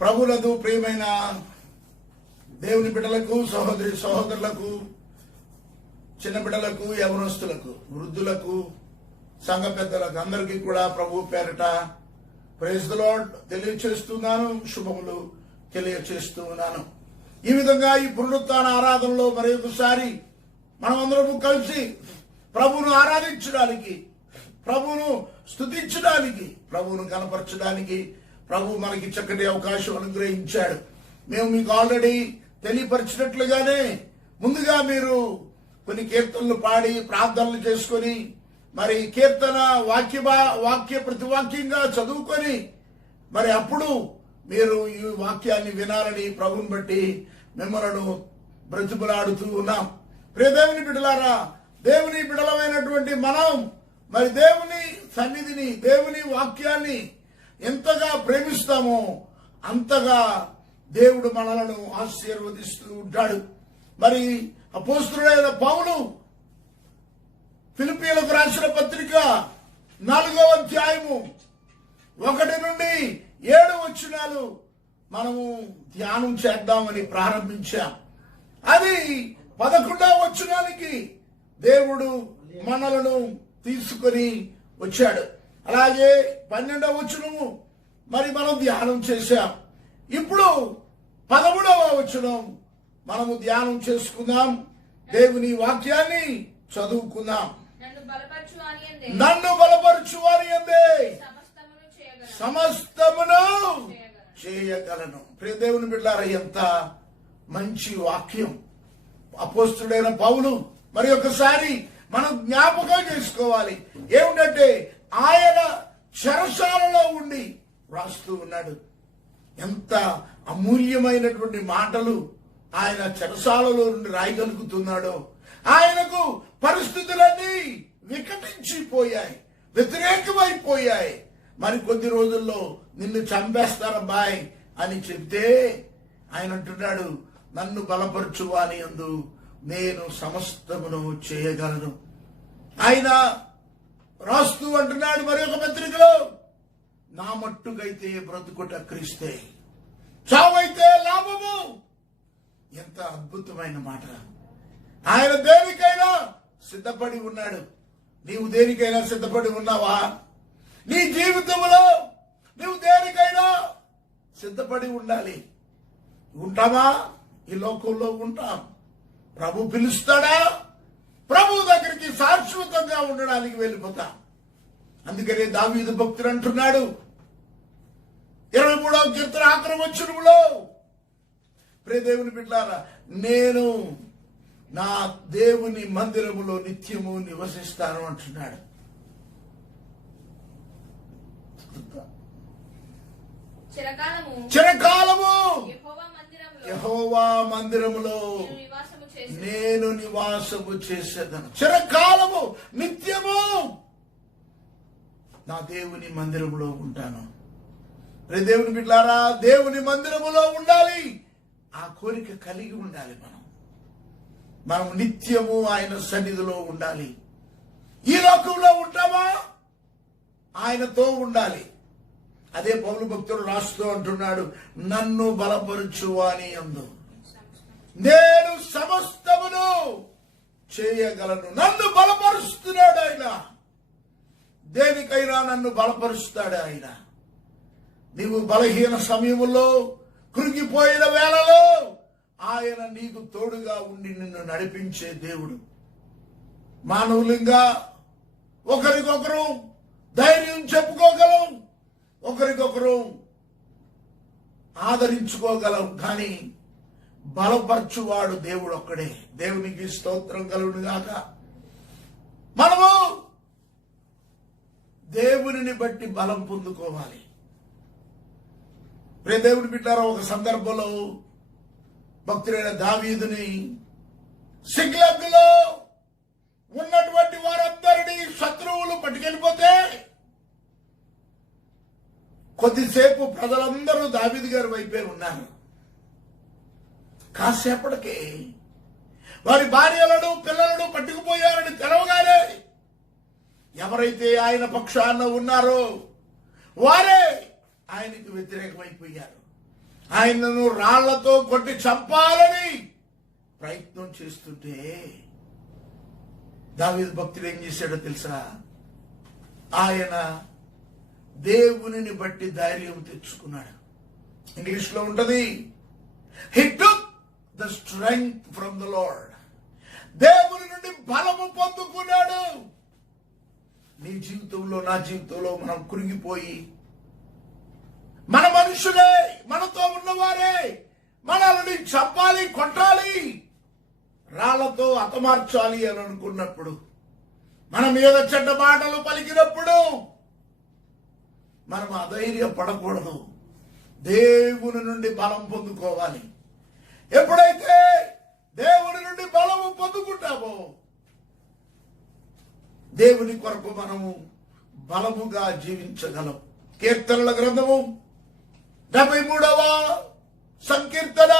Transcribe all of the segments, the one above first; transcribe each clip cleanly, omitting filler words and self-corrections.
ప్రభునందు ప్రియమైన దేవుని బిడ్డలకు, సహోదరి సహోదరులకు, చిన్న బిడ్డలకు, యవనస్తులకు, వృద్ధులకు, సంఘ పెద్దలకు అందరికీ కూడా ప్రభు పేరట ప్రైజ్ ది లార్డ్ తెలియచేస్తున్నాను, శుభములు తెలియచేస్తూ ఉన్నాను. ఈ విధంగా ఈ పునరుత్థాన ఆరాధనలో మరొకసారి మనమందరము కలిసి ప్రభువును ఆరాధించడానికి, ప్రభువును స్తుతించడానికి, ప్రభువును కనపరచడానికి ప్రభు మనకి చక్కటి అవకాశం అనుగ్రహించాడు. మేము మీకు ఆల్రెడీ తెలియపరిచినట్లుగానే ముందుగా మీరు కొన్ని కీర్తనలు పాడి ప్రార్థనలు చేసుకొని, మరి కీర్తన వాక్య ప్రతివాక్యంగా చదువుకొని, మరి అప్పుడు మీరు ఈ వాక్యాన్ని వినాలని ప్రభువుని బట్టి మిమ్మలను బ్రతిమలాడుతూ ఉన్నాం. ప్రియ దేవుని బిడ్డలారా, దేవుని బిడ్డలమైనటువంటి మనం మరి దేవుని సన్నిధిని, దేవుని వాక్యాన్ని ఎంతగా ప్రేమిస్తామో అంతగా దేవుడు మనలను ఆశీర్వదిస్తూ ఉంటాడు. మరి అపోస్తలుడైన పౌలు ఫిలిప్పీయులకు రాసిన పత్రిక 4వ అధ్యాయము 1 నుండి 7 వచనాలు మనము ధ్యానం చేద్దామని ప్రారంభించాం. అది 11వ వచనానికి దేవుడు మనలను తీసుకొని వచ్చాడు. అలాగే 12వ వచనము మరి మనం ధ్యానం చేశాం. ఇప్పుడు 13వ వచనం మనము ధ్యానం చేసుకుందాం. దేవుని వాక్యాన్ని చదువుకుందాం. నన్ను బలపరచు వాని యందే సమస్తమును చేయగలను. ప్రియ దేవుని బిడ్డలారా, ఎంత మంచి వాక్యం అపోస్తలుడైన పౌలు మరి ఒకసారి మనం జ్ఞాపకం చేసుకోవాలి. ఏమిటంటే ఆయన చెరసాలలో ఉండి రాస్తూ ఉన్నాడు. ఎంత అమూల్యమైనటువంటి మాటలు ఆయన చెరసాలలో నుండి రాయగలుగుతున్నాడో. ఆయనకు పరిస్థితులన్నీ వికటించిపోయాయి, వ్యతిరేకమైపోయాయి. మరి కొద్ది రోజుల్లో నిన్ను చంపేస్తారబ్బాయ్ అని చెప్తే ఆయన అంటున్నాడు, నన్ను బలపరచువాని యందు నేను సమస్తమును చేయగలను. ఆయన రాస్తూ అంటున్నాడు మరి ఒక పత్రికలో, నా మట్టుకైతే బ్రతుకుట క్రీస్తే, చావైతే లాభము. ఎంత అద్భుతమైన మాట. ఆయన దేనికైనా సిద్ధపడి ఉన్నాడు. నీవు దేనికైనా సిద్ధపడి ఉన్నావా? నీ జీవితంలో నువ్వు దేనికైనా సిద్ధపడి ఉండాలి. ఉంటామా? ఈ లోకంలో ఉంటాం. ప్రభు పిలుస్తాడా? ప్రభు దగ్గరికి శాశ్వతంగా ఉండడానికి వెళ్ళిపోతాం. అందుకనే దావీదు భక్తుడు అంటున్నాడు 23వ కీర్తన 6వ వచనంలో, ప్రియ దేవుని బిడ్డలారా, నేను నా దేవుని మందిరములో నిత్యము నివసిస్తాను అంటున్నాడు. చిరకాలము యెహోవా మందిరములో నేను నివాసము చేసేదను. చిరకాలము, నిత్యము నా దేవుని మందిరములో ఉంటాను. దేవుని బిడ్డలారా, దేవుని మందిరములో ఉండాలి. ఆ కోరిక కలిగి ఉండాలి. మనం నిత్యము ఆయన సన్నిధిలో ఉండాలి. ఈ లోకంలో ఉంటామా? ఆయనతో ఉండాలి. అదే పౌలు భక్తుడు రాస్తూ అంటున్నాడు, నన్ను బలపరచువాని యందు నేను సమస్తమును చేయగలను. నన్ను బలపరుస్తున్నాడు ఆయన. దేనికైనా నన్ను బలపరుస్తాడు ఆయన. నీవు బలహీన సమయంలో, కృంగిపోయిన వేళలో ఆయన నీకు తోడుగా ఉండి నిన్ను నడిపించే దేవుడు. మానవులంగా ఒకరికొకరు ధైర్యం చెప్పుకోగలం, ఒకరికొకరు ఆదరించుకోగలం. కానీ బలపరచువాడు దేవుడు ఒక్కడే. దేవునికి స్తోత్రం కలుగును గాక. మనము దేవునిని బట్టి బలం పొందుకోవాలి. ప్రియ దేవుని బిడ్డారా, ఒక సందర్భంలో భక్తుడైన దావీదుని సిగ్లగ్గులో ఉన్నటువంటి వారందరినీ శత్రువులు పట్టుకెళ్ళిపోతే కొద్దిసేపు ప్రజలందరూ దావీదు గారి వైపే ఉన్నారు. కాసేపటికి వారి భార్యలను, పిల్లలను పట్టుకుపోయారని తెలవగానే ఎవరైతే ఆయన పక్షాన ఉన్నారో వారే ఆయనకు వ్యతిరేకమైపోయారు. ఆయనను రాళ్లతో కొట్టి చంపాలని ప్రయత్నం చేస్తుంటే దావీదు భక్తుడు ఏం చేశాడో తెలుసా? ఆయన దేవునిని బట్టి ధైర్యం తెచ్చుకున్నాడు. ఇంగ్లీష్ లో ఉంటది, he took the strength from the Lord. దేవుని నుండి బలము పొందుకున్నాడు. నీ జీవితంలో, నా జీవితంలో మనం కురిగిపోయి, మన మనుషులే, మనతో ఉన్నవారే మనల్ని చంపాలి, కొట్టాలి, రాళ్లతో హతమార్చాలి అని అనుకున్నప్పుడు, మన మీద చెడ్డ మాటలు పలికినప్పుడు మనం అధైర్యపడకూడదు. దేవుని నుండి బలం పొందుకోవాలి. ఎప్పుడైతే దేవుని నుండి బలము పొందుకుంటామో దేవుని కొరకు మనము బలముగా జీవించగలం. కీర్తనల గ్రంథము 73వ సంకీర్తన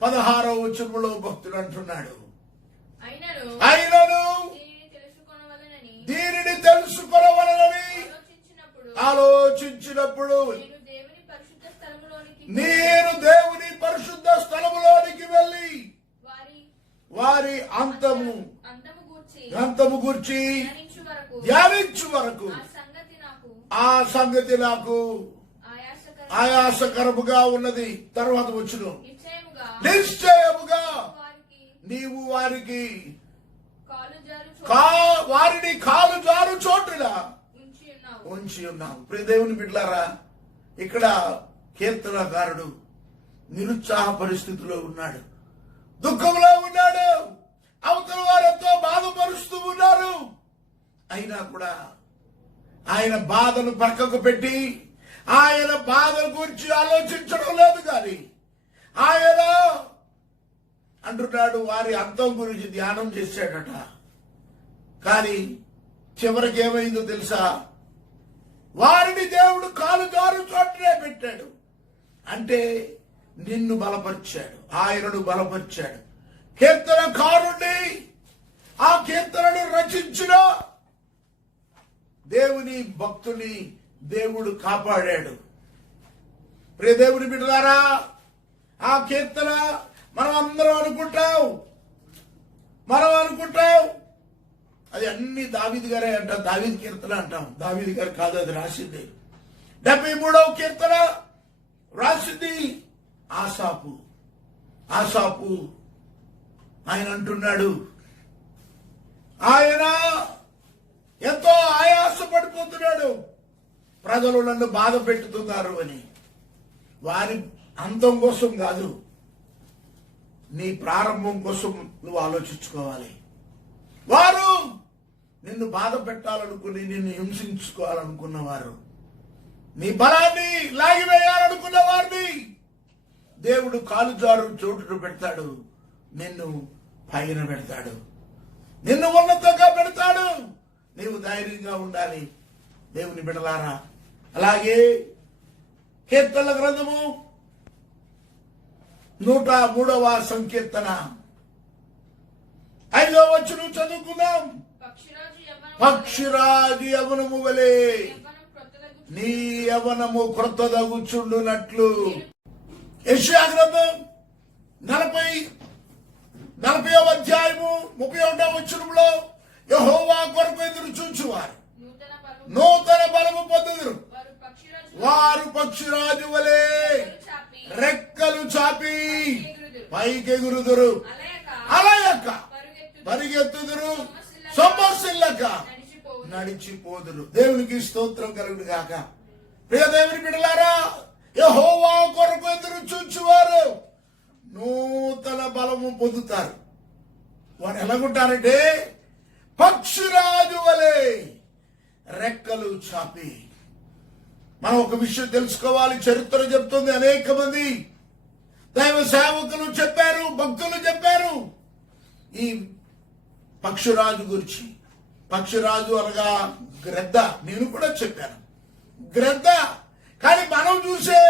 16వ వచనములో భక్తుడు అంటున్నాడు, అయినను దీనిని తెలుసుకొనవలెనని ఆలోచించినప్పుడు నేను దేవుని పరిశుద్ధ స్థలములోనికి వెళ్ళి వారి అంతము గూర్చి ధ్యానించు వరకు ఆ సంగతి నాకు ఆయాసకరముగా ఉన్నది. తర్వాత వచ్చును, నిశ్చయముగా నీవు వారిని కాలు జారు చోటున ఉంచి ఉన్నావు. ప్రియ దేవుని బిడ్డలారా, ఇక్కడ కీర్తనకారుడు నిరుత్సాహ పరిస్థితిలో ఉన్నాడు, దుఃఖంలో ఉన్నాడు, అవతల వారెంతో బాధపరుస్తూ ఉన్నారు. అయినా కూడా ఆయన బాధను పక్కకు పెట్టి ఆయన బాధ గురించి ఆలోచించడం లేదు. కానీ ఆయన అంటున్నాడు, వారి అంతం గురించి ధ్యానం చేశాడట. కానీ చివరికి ఏమైందో తెలుసా? వారిని దేవుడు కాలు జారు చోటనే పెట్టాడు. అంటే నిన్ను బలపరిచాడు, ఆయనను బలపరిచాడు. కీర్తనకారుణ్ణి, ఆ కీర్తనను రచించిన దేవుని భక్తుని దేవుడు కాపాడాడు. ప్రియ దేవుని బిడ్డలారా, ఆ కీర్తన మనం అందరం అనుకుంటాం అది అన్ని దావీదు గారే అంటాం, దావీదు కీర్తన అంటాం. దావీదు గారు కాదు, అది రాసింది 73వ కీర్తన రాసింది ఆసాపు. ఆయన అంటున్నాడు, ఆయన ఎంతో ఆయాసపడిపోతున్నాడు, ప్రజలు నన్ను బాధ పెట్టుతున్నారు అని. వారి అంతం కోసం కాదు, నీ ప్రారంభం కోసం నువ్వు ఆలోచించుకోవాలి. వారు నిన్ను బాధ పెట్టాలనుకుని, నిన్ను హింసించుకోవాలనుకున్నవారు, నీ బలాన్ని లాగివేయాలనుకున్న వారిని దేవుడు కాలు జారు చోటును పెడతాడు, నిన్ను పైన పెడతాడు, నిన్ను ఉన్నతంగా పెడతాడు. నీవు ధైర్యంగా ఉండాలి దేవుని బిడ్డలారా. అలాగే కీర్తనల గ్రంథము 103వ సంకీర్తన 5వ వచనం చదువుకుందాం. పక్షిరాజు యవనము వలె నీ యవనము క్రొత్తదగుచుండునట్లు. యెషయా గ్రంథం 40వ అధ్యాయము 31వ వచనంలో యెహోవా కొరకు ఎదురు చూచువారు నూతన బలము పొందుదురు, వారు పక్షిరాజు వలె రెక్కలు చాపి పైకెగురుదురు, అలయక పరిగెత్తుదురు, సొమ్మసిల్లక నడిచిపోదురు. దేవునికి స్తోత్రం కలుగును గాక. ప్రియ దేవుని బిడ్డలారా, యెహోవా కొరకు ఎదురు చూచువారు నూతన బలము పొందుతారు. వారు ఎలాగుంటారంటే పక్షిరాజు వలె రెక్కలు చాపి. మనం ఒక విషయం తెలుసుకోవాలి, చరిత్ర చెప్తుంది. అనేక మంది దైవ సేవకులు చెప్పారు, భక్తులు చెప్పారు ఈ పక్షిరాజు గురించి. పక్షిరాజు అనగా గ్రద్ద. నేను కూడా చెప్పాను గ్రద్ద. కానీ మనం చూసే,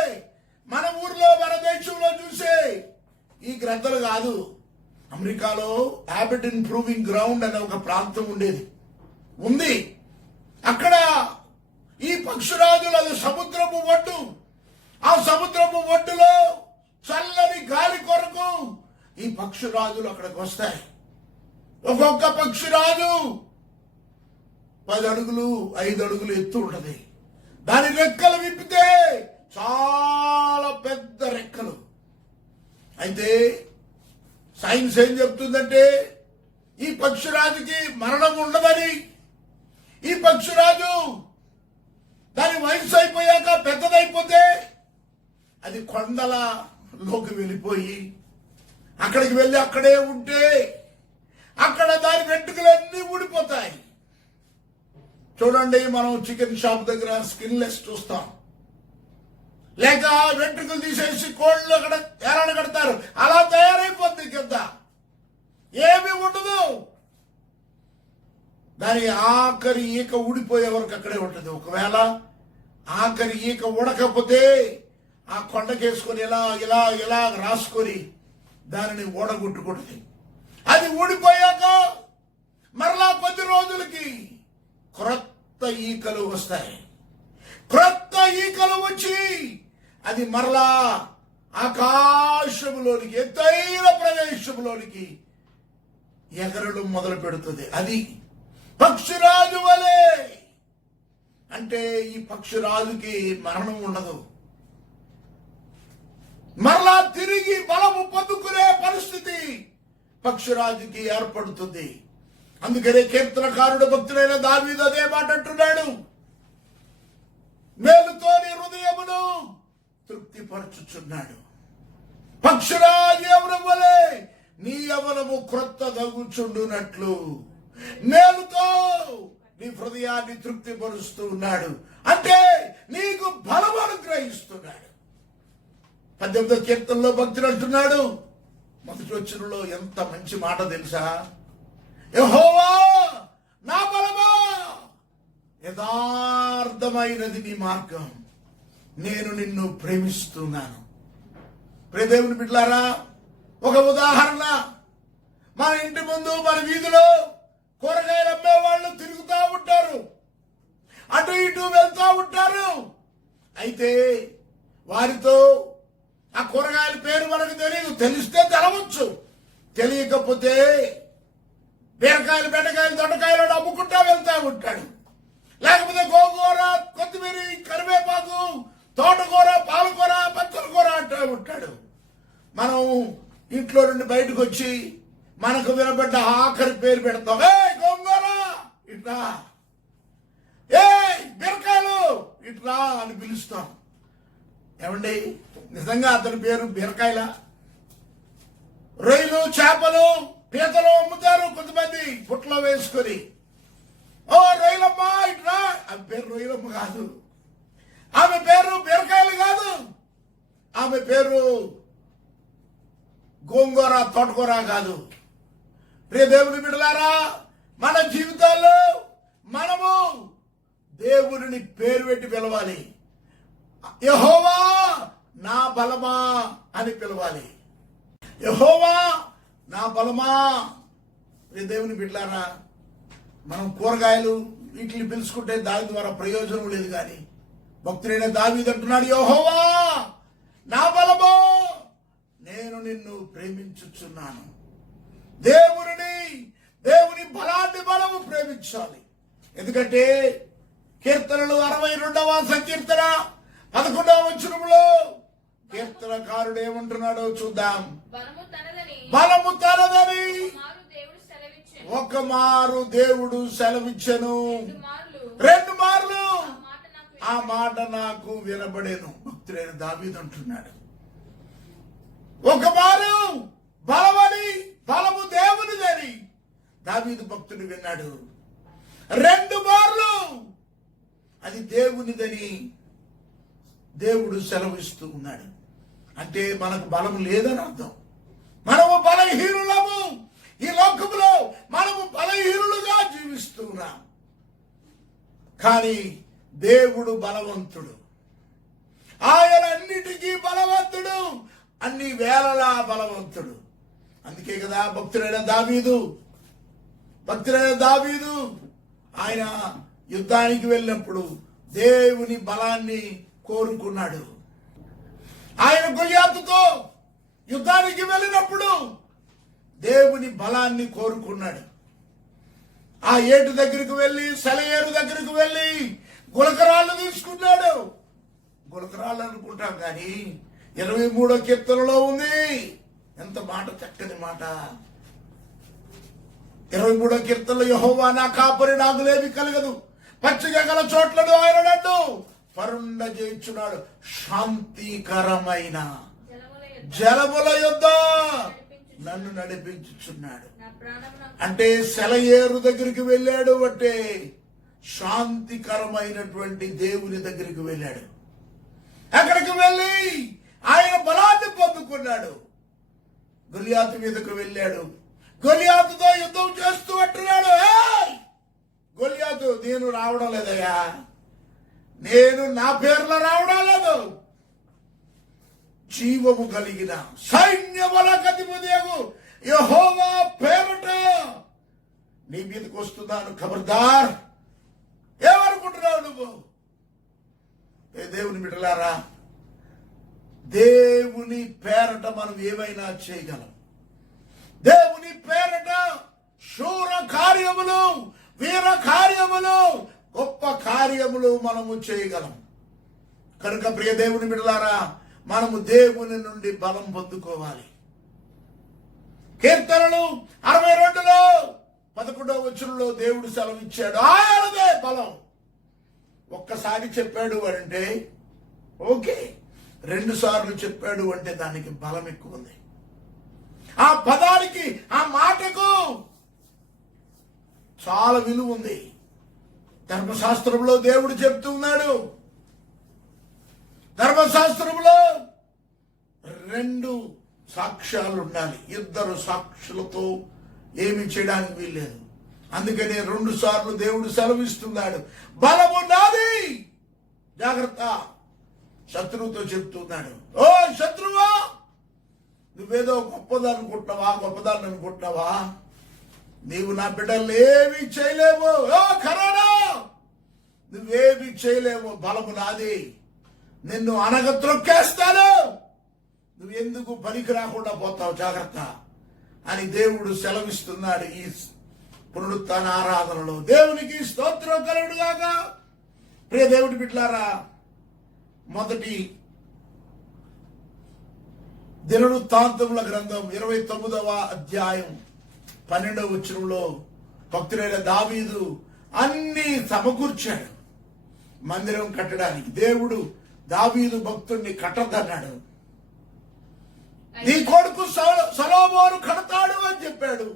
మన ఊర్లో, మన దేశంలో చూసే ఈ గ్రద్దలు కాదు. అమెరికాలో హ్యాబిటెట్ ప్రూవింగ్ గ్రౌండ్ అనే ఒక ప్రాంతం ఉంది. అక్కడ ఈ పక్షిరాజులు, అది సముద్రపు ఒడ్డు. ఆ సముద్ర సముద్రపు ఒడ్డులో చల్లని గాలి కొరకు ఈ పక్షిరాజులు అక్కడికి వస్తాయి. ఒక్కొక్క పక్షిరాజు 10 అడుగులు 5 అడుగులు ఎత్తు ఉంటది. దాని రెక్కలు విప్పితే చాలా పెద్ద రెక్కలు. అయితే సైన్స్ ఏం చెప్తుందంటే ఈ పక్షిరాజుకి మరణం ఉండదని, ఈ పక్షిరాజు దాని వయసు అయిపోయాక పెద్దదైపోతే అది కొండలలోకి వెళ్ళిపోయి అక్కడికి వెళ్ళి అక్కడే ఉంటే అక్కడ దాని వెంట్రుకలన్నీ ఊడిపోతాయి. చూడండి, మనం చికెన్ షాప్ దగ్గర స్కిన్లెస్ చూస్తాం, లేక వెంట్రుకలు తీసేసి కోళ్ళు అక్కడ ఏలాడ కడతారు. అలా తయారైపోద్ది కింద, ఏమీ ఉండదు. దాని ఆఖరి ఈక ఊడిపోయే వరకు అక్కడే ఉంటుంది. ఒకవేళ ఆఖరి ఈక ఉడకపోతే ఆ కొండకేసుకొని ఇలా ఇలా ఇలా రాసుకొని దానిని ఓడగొట్టుకుంటుంది. అది ఊడిపోయాక మరలా కొద్ది రోజులకి క్రొత్త ఈకలు వస్తాయి. క్రొత్త ఈకలు వచ్చి అది మరలా ఆకాశంలోనికి, ఎత్తైన ప్రదేశంలోనికి ఎగరడం మొదలు పెడుతుంది. అది పక్షిరాజు వలె. అంటే ఈ పక్షిరాజుకి మరణం ఉండదు. మరలా తిరిగి బలము పొందుకునే పరిస్థితి పక్షిరాజుకి ఏర్పడుతుంది. అందుకనే కీర్తనకారుడు భక్తుడైన దావీదు అదే మాట అంటున్నాడు, మేలుతో నీ హృదయమును తృప్తిపరచుచున్నాడు. పక్షిరాజు యవనం వలె నీ యవనము క్రొత్త దగుచుండునట్లు మేలుతో నీ హృదయాన్ని తృప్తిపరుస్తూ ఉన్నాడు. అంటే నీకు బలం అనుగ్రహిస్తున్నాడు. 18వ కీర్తనలో భక్తుడు అంటున్నాడు, మొదటి వచనంలో ఎంత మంచి మాట తెలుసా? యెహోవా నా బలమా, యథార్థమైనది నీ మార్గం, నేను నిన్ను ప్రేమిస్తున్నాను. ప్రియదేవుని బిడ్డలారా, ఒక ఉదాహరణ, మన ఇంటి ముందు మన వీధిలో కూరగాయలు అమ్మే వాళ్ళు తిరుగుతూ ఉంటారు, అటు ఇటు వెళ్తూ ఉంటారు. అయితే వారితో ఆ కూరగాయల పేరు మనకు తెలియదు, తెలిస్తే తెలవచ్చు, తెలియకపోతే బీరకాయలు, బెండకాయలు, దొండకాయలు అమ్ముకుంటా వెళ్తా ఉంటాడు. లేకపోతే గోంగూర, కొత్తిమీర, కరివేపాకు, తోటకూర, పాలకూర, పచ్చల కూర అంటూ ఉంటాడు. మనం ఇంట్లో నుండి బయటకు వచ్చి మనకు వినబడ్డ ఆఖరి పేరు పెడతాం, ఏ గోంగూర ఇట్లా, ఏ బీరకాయలు ఇట్లా అని పిలుస్తాం. ఏమండి, నిజంగా అతని పేరు బీరకాయల? రొయ్యలు, చేపలు, పీతలు అమ్ముతారు కొంతమంది పుట్లో వేసుకొని, ఓ రొయ్యలమ్మ ఇట్లా. ఆమె పేరు రొయ్యలమ్మ కాదు, ఆమె పేరు బీరకాయలు కాదు, ఆమె పేరు గోంగూర, తోటకూర కాదు. ప్రియ దేవుని బిడ్డలారా, మన జీవితాల్లో మనము దేవుని పేరు పెట్టి పిలవాలి. యెహోవా నా బలమా అని పిలవాలి. యెహోవా నా బలమా. ప్రియ దేవుని బిడ్డలారా, మనం కూరగాయలు వీటిని పిలుచుకుంటే దాని ద్వారా ప్రయోజనం లేదు. కానీ భక్తుడైన దావీదు అంటున్నాడు, యెహోవా నా బలమా, నేను నిన్ను ప్రేమించుచున్నాను. దేవుని బలాన్ని మనము ప్రేమించాలి. ఎందుకంటే కీర్తనలు 62వ సంకీర్తన 11వ వచనంలో కీర్తనకారుడు ఏమంటున్నాడో చూద్దాం. బలము తనదని ఒక మారు దేవుడు సెలవిచ్చెను, 2 మార్లు ఆ మాట నాకు వినబడేను. భక్తుడైన దావీదు అంటున్నాడు, ఒక మారు బలమని, బలము దేవునిదని దావీదు భక్తుడు విన్నాడు. 2 మార్లు అది దేవునిదని దేవుడు సెలవిస్తూ ఉన్నాడు. అంటే మనకు బలం లేదని అర్థం. మనము బలహీనులము. ఈ లోకంలో మనము బలహీనులుగా జీవిస్తున్నాం. కానీ దేవుడు బలవంతుడు, ఆయన అన్నిటికీ బలవంతుడు, అన్ని వేళలా బలవంతుడు. అందుకే కదా భక్తుడైన దావీదు ఆయన యుద్ధానికి వెళ్ళినప్పుడు దేవుని బలాన్ని కోరుకున్నాడు. గొలియాతుతో యుద్ధానికి వెళ్ళినప్పుడు దేవుని బలాన్ని కోరుకున్నాడు. ఆ ఏటు దగ్గరికి వెళ్ళి, సెలయేరు దగ్గరికి వెళ్ళి గులకరాళ్ళు తీసుకున్నాడు. గులకరాళ్ళు అనుకుంటాం కానీ 23వ కీర్తనలో ఉంది. ఎంత మాట, చక్కని మాట. 23వ కీర్తనలో యెహోవా నా కాపరి, నాకులేమి కలగదు, పచ్చిక గల చోట్లను ఆయన నన్ను పరుండ చేయించున్నాడు, శాంతికరమైన జలముల యొద్ద నన్ను నడిపించుచున్నాడు. అంటే సెలయేరు దగ్గరికి వెళ్ళాడు, అంటే శాంతికరమైనటువంటి దేవుని దగ్గరికి వెళ్ళాడు. అక్కడికి వెళ్ళి ఆయన బలాన్ని పొందుకున్నాడు. గొలియాతు మీదకు వెళ్ళాడు. గొలియాతుతో యుద్ధం చేస్తూ అంటున్నాడు, గొలియాతు, నేను రావడం లేదయ్యా, నేను నా పేర్లో రావడం లేదు, జీవము కలిగిన సైన్యబలకధిపతియగు యెహోవా పేరట నీ మీదకి వస్తున్నాను, ఖబర్దార్. ఏమనుకుంటున్నావు నువ్వు? దేవుని బిడ్డలారా, దేవుని పేరట మనం ఏమైనా చేయగలం. దేవుని పేరట శూర కార్యములు, వీర కార్యములు, గొప్ప కార్యములు మనము చేయగలం. కనుక ప్రియ దేవుని బిడ్డలారా, మనము దేవుని నుండి బలం పొందుకోవాలి. కీర్తనలు 62లో 11వ వచనంలో దేవుడు సెలవిచ్చాడు, ఆయనదే బలం. ఒక్కసారి చెప్పాడు అంటే ఓకే, 2 సార్లు చెప్పాడు అంటే దానికి బలం ఎక్కువ ఉంది. ఆ పదానికి, ఆ మాటకు చాలా విలువ ఉంది. ధర్మశాస్త్రంలో దేవుడు చెప్తున్నాడు, ధర్మశాస్త్రంలో 2 సాక్ష్యాలు ఉండాలి. 2 సాక్షులతో ఏమి చేయడానికి వీల్లేదు. అందుకనే 2 సార్లు దేవుడు సెలవిస్తున్నాడు, బలము నాది, జాగ్రత్త. శత్రువుతో చెప్తున్నాడు, ఓ శత్రువా, నువ్వేదో గొప్పదాన్ని అనుకుంటున్నావా, నీవు నా బిడ్డలు ఏమి చేయలేవు. ఓ కరోనా, నువ్వేమి చేయలేవు, బలము నాది, నిన్ను అనగత్రొక్కేస్తాను, నువ్వు ఎందుకు పనికి రాకుండా పోతావు, జాగ్రత్త అని దేవుడు సెలవిస్తున్నాడు. ఈ పునరుత్థాన ఆరాధనలో దేవునికి స్తోత్రం కలుగునుగాక. ప్రియ దేవుడి బిడ్డలారా, మొదటి దినవృత్తాంతముల గ్రంథం 29వ అధ్యాయం 12వ వచనంలో భక్తుడైన దావీదు అన్ని సమకూర్చాడు మందిరం కట్టడానికి. దేవుడు దావీదు భక్తుడిని కట్టద్దన్నాడు. నీ కొడుకు సొలొమోను కడతాడు అని చెప్పాడు.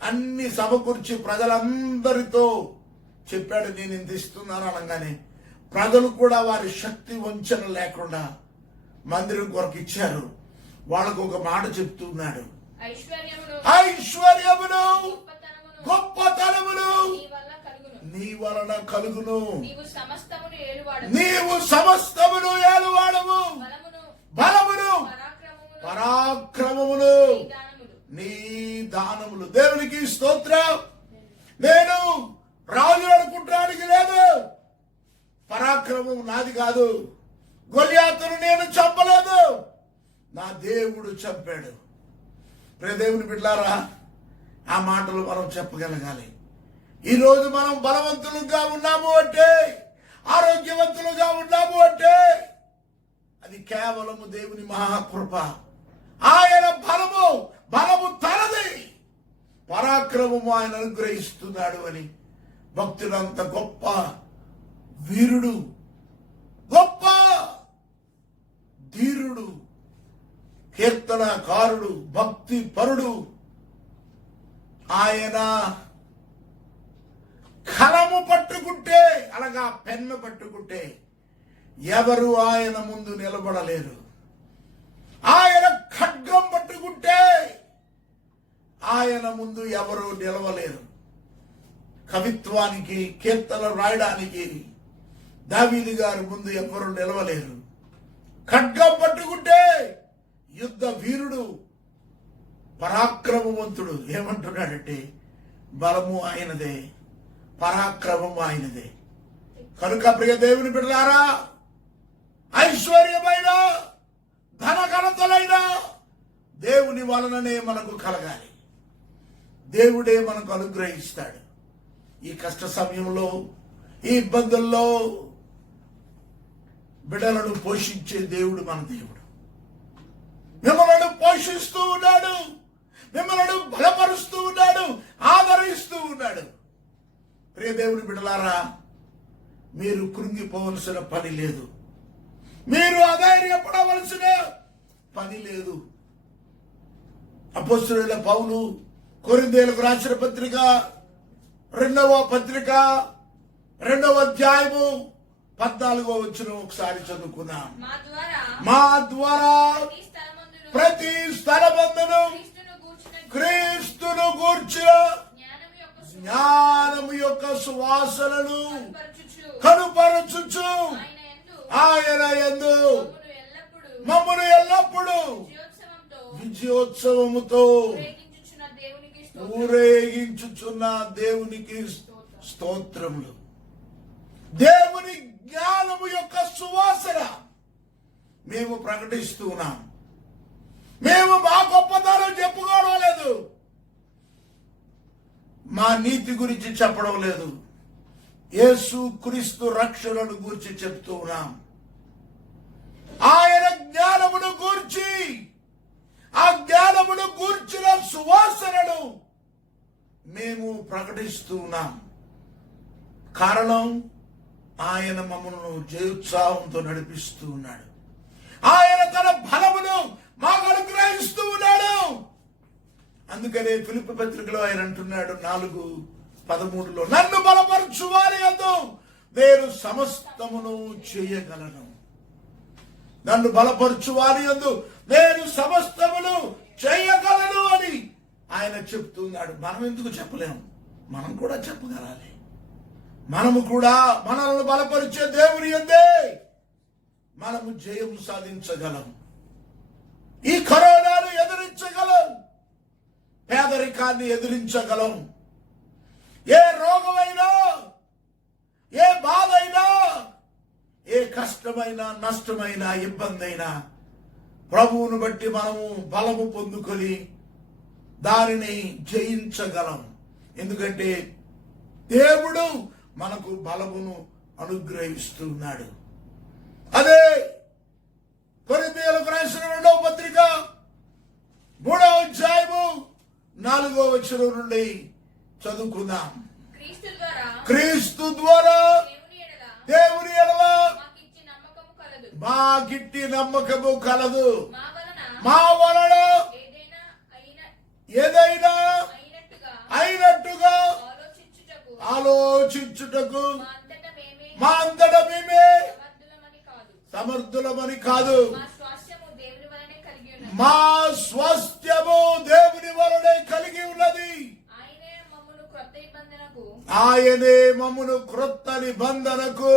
అన్ని సమకూర్చి ప్రజలందరితో చెప్పాడు, నేను ఇంత ఇస్తున్నాను అనగానే ప్రజలు కూడా వారి శక్తి వంచన లేకుండా మందిరం కొరకు ఇచ్చారు. వాళ్ళకు ఒక మాట చెప్తున్నాడు, ఐశ్వర్యమును గొప్పతనమును నీ వలన కలుగును, నీవు సమస్తమును ఏలువాడము, బలమును పరాక్రమములు నీ దానములు. దేవునికి స్తోత్రం. నేను రాజు అనుకుంటానికి లేదు, పరాక్రమం నాది కాదు, గొలియాతును నేను చంపలేదు, నా దేవుడు చంపాడు. ప్రియ దేవుని బిడ్డలారా, ఆ మాటలు మనం చెప్పగలగాలి. ఈరోజు మనం బలవంతులుగా ఉన్నాము అంటే, ఆరోగ్యవంతులుగా ఉన్నాము అంటే అది కేవలము దేవుని మహాకృప. ఆయన బలము తనది, పరాక్రమము ఆయన అనుగ్రహిస్తున్నాడు అని భక్తులంత గొప్ప వీరుడు, గొప్ప ధీరుడు, కీర్తనకారుడు, భక్తి పరుడు, ఆయన కలము పట్టుకుంటే, అనగా పెన్ను పట్టుకుంటే ఎవరు ఆయన ముందు నిలబడలేరు. ఆయన ఖడ్గం పట్టుకుంటే ఆయన ముందు ఎవరు నిలవలేరు. కవిత్వానికి, కీర్తనలు రాయడానికి దావీదు గారి ముందు ఎవరు నిలవలేరు. ఖడ్గం పట్టుకుంటే యుద్ధ వీరుడు, పరాక్రమవంతుడు. ఏమంటున్నాడంటే బలము ఆయనదే, పరాక్రమము ఆయనదే. కనుక ప్రియ దేవుని బిడ్డలారా, ఐశ్వర్యమైన ధన ఘనతలైన దేవుని వలననే మనకు కలగాలి. దేవుడే మనకు అనుగ్రహిస్తాడు. ఈ కష్ట సమయంలో, ఈ ఇబ్బందుల్లో బిడ్డలను పోషించే దేవుడు మన దేవుడు. మిమ్మల్ని పోషిస్తూ ఉన్నాడు, మిమ్మల్ని బలపరుస్తూ ఉన్నాడు, ఆదరిస్తూ ఉన్నాడు. ప్రియ దేవుని బిడ్డలారా, మీరు కృంగిపోవలసిన పని లేదు, మీరు అధైర్యపడవలసిన పని లేదు. అపోస్తలుడైన పౌలు కొరింథీయులకు రాసిన పత్రిక 2వ పత్రిక 2వ అధ్యాయము 14వ వచనం ఒకసారి చదువుకున్నాం. మా ద్వారా ప్రతి స్థలమందును క్రీస్తును గూర్చిన జ్ఞానము యొక్క సువాసనను కనుపరచుచు ఆయన యందు మమ్మను ఎల్లప్పుడూ విజయోత్సవముతో ఊరేగించుచున్న దేవునికి స్తోత్రములు. దేవుని జ్ఞానము యొక్క సువాసన మేము ప్రకటిస్తూ ఉన్నాం. మేము మా గొప్పతనం చెప్పుకోవడం లేదు, మా నీతి గురించి చెప్పడం లేదు, యేసు క్రీస్తు రక్షణను గురించి చెప్తూ ఉన్నాం. ఆయన జ్ఞానమును గూర్చి, ఆ జ్ఞానమును గూర్చిన సువాసనను మేము ప్రకటిస్తూ ఉన్నాం. కారణం, ఆయన మమ్మల్ని జయోత్సాహంతో నడిపిస్తూ ఉన్నాడు. ఆయన తన బలమును మాకు అనుగ్రహిస్తూ ఉన్నాడు. అందుకనే ఫిలిప్పీ పత్రికలో ఆయన అంటున్నాడు 4:13, నన్ను బలపరచు వారి యందు నేను సమస్తమును చేయగలను. నన్ను బలపరచు వారి యందు నేను సమస్తమును చేయగలను అని ఆయన చెప్తున్నాడు. మనం ఎందుకు చెప్పలేము? మనం కూడా చెప్పగలాలి. మనము కూడా మనల్ని బలపరిచే దేవుని యందే మనము జయం సాధించగలం. ఈ కరోనాను ఎదిరించగలం, పేదరికాన్ని ఎదిరించగలం. ఏ రోగమైనా, ఏ బాధ అయినా, ఏ కష్టమైనా, నష్టమైనా, ఇబ్బంది అయినా ప్రభువును బట్టి మనము బలము పొందుకొని దానిని జయించగలం. ఎందుకంటే దేవుడు మనకు బలమును అనుగ్రహిస్తున్నాడు. అదే కొరింథీయులకు రాసిన 2వ పత్రిక 3వ అధ్యాయము 4వ వచనం నుండి చదువుకుందాం. క్రీస్తు ద్వారా దేవుని ఎడల మాకిట్టి నమ్మకము కలదు. మా వలన ఏదైనా అయినట్టుగా ఆలోచించుటకు మా అంతటా మేమే సమర్థులమని కాదు, మా స్వాస్థ్యము దేవుని వలనే కలిగి ఉన్నది. ఆయనే మమ్మును క్రొత్త నిబంధనకు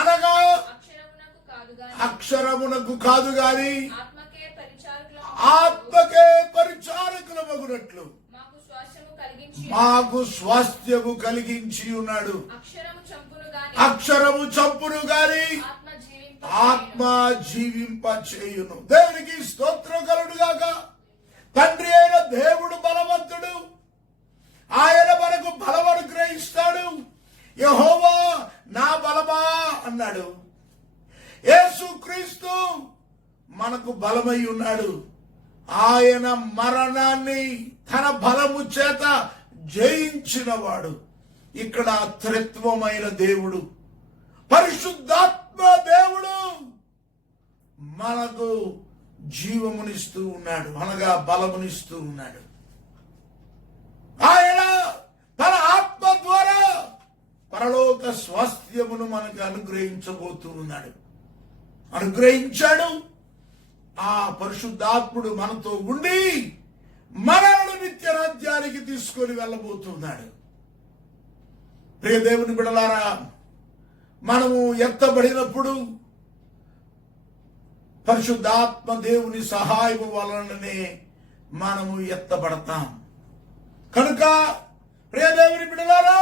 అనగా అక్షరమునకు కాదు గాని ఆత్మకే పరిచారకులమగునట్లు మాకు స్వాస్థ్యము కలిగించి ఉన్నాడు. అక్షరము చంపును గాని ఆత్మ జీవింప చేయును. దేవునికి స్తోత్రం కలుగుగాక. తండ్రి అయిన దేవుడు బలవంతుడు. ఆయన మనకు బలం అనుగ్రహిస్తాడు. యెహోవా నా బలమా అన్నాడు. యేసుక్రీస్తు మనకు బలమై ఉన్నాడు. ఆయన మరణాన్ని తన బలము చేత జయించినవాడు. ఇక్కడ త్రిత్వమైన దేవుడు, పరిశుద్ధాత్మ దేవుడు మనకు జీవమునిస్తూ ఉన్నాడు, అనగా బలమునిస్తూ ఉన్నాడు. ఆయన తన ఆత్మ ద్వారా పరలోక స్వాస్థ్యమును మనకు అనుగ్రహించబోతూ ఉన్నాడు, అనుగ్రహించాడు. ఆ పరిశుద్ధాత్ముడు మనతో ఉండి మనల్ని నిత్య రాజ్యానికి తీసుకొని వెళ్ళబోతున్నాడు. ప్రియ దేవుని బిడ్డలారా, మనము ఎత్తబడినప్పుడు పరిశుద్ధాత్మ దేవుని సహాయము వలననే మనము ఎత్తబడతాం. కనుక ప్రియ దేవుని బిడ్డలారా,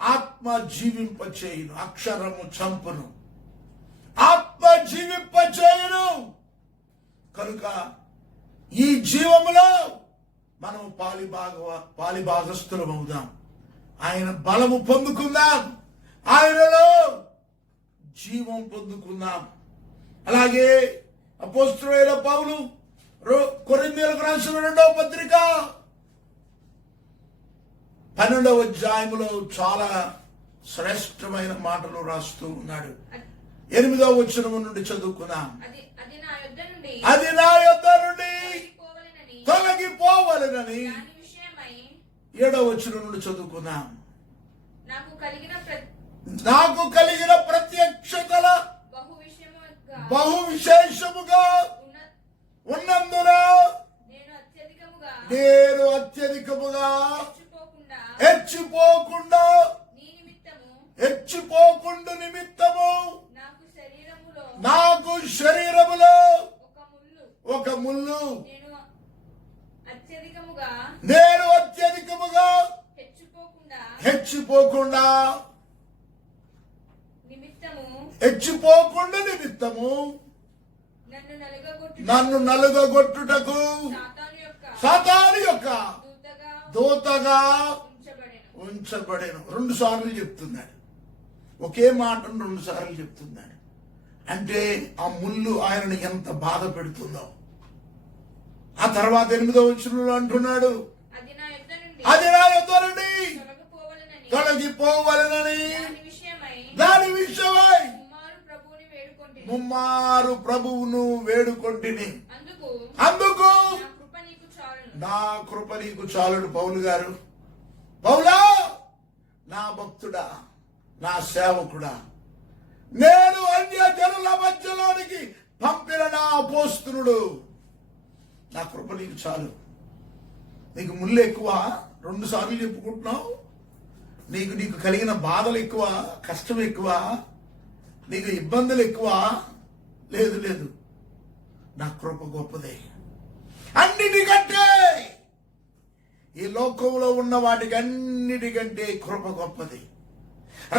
ఆత్మ జీవింప చేయును, అక్షరము చంపును. ఆత్మ జీవింప చేయును. కనుక ఈ జీవములో మనం పాలి భాగస్థులం అవుదాం. ఆయన బలము పొందుకుందాం, ఆయనలో జీవం పొందుకుందాం. అలాగే అపోస్తలుడైన పౌలు కొరింథీయులకు రాసిన 2వ పత్రిక 12వ అధ్యాయములో చాలా శ్రేష్టమైన మాటలు రాస్తూ ఉన్నాడు. 8వ వచనము నుండి చదువుకుందాం. అది నా యొద్ద నుండి తొలగిపోవలెనని 7వ వచనం నుండి చదువుకుందాం. నాకు కలిగిన ప్రత్యక్షతల బహు విశేషముగా ఉన్నందున నేను అత్యధికముగా హెచ్చిపోకుండా నిమిత్తము నాకు శరీరములో ఒక ముళ్ళు నేను అత్యధికముగా హెచ్చిపోకుండా నిమిత్తము నన్ను నలుగగొట్టుటకు సాతాను యొక్క దూతగా ఉంచబడెను. 2 సార్లు చెప్తున్నాడు. ఒకే మాటను 2 సార్లు చెప్తున్నాడు. అంటే ఆ ముళ్ళు ఆయనను ఎంత బాధ పెడుతుందో. ఆ తర్వాత 8వ వచనంలో అంటున్నాడు, అది నా యొద్ద నుండి తొలగిపోవలెనని దాని విషయమై ముమ్మారు ప్రభువును వేడుకొంటిని. అందుకు నా కృప నీకు చాలుడు. పౌలు గారు, పౌలా నా భక్తుడా, నా సేవకుడా, నేను అన్యజనుల మధ్యలోనికి పంపిన నా అపోస్తలుడు, నా కృప నీకు చాలు. నీకు ముళ్ళు ఎక్కువ, 2 సార్లు చెప్పుకుంటున్నావు. నీకు కలిగిన బాధలు ఎక్కువ, కష్టం ఎక్కువ, నీకు ఇబ్బందులు ఎక్కువ. లేదు, నా కృప గొప్పదే. అన్నిటికంటే ఈ లోకంలో ఉన్న వాటికి అన్నిటికంటే కృప గొప్పది.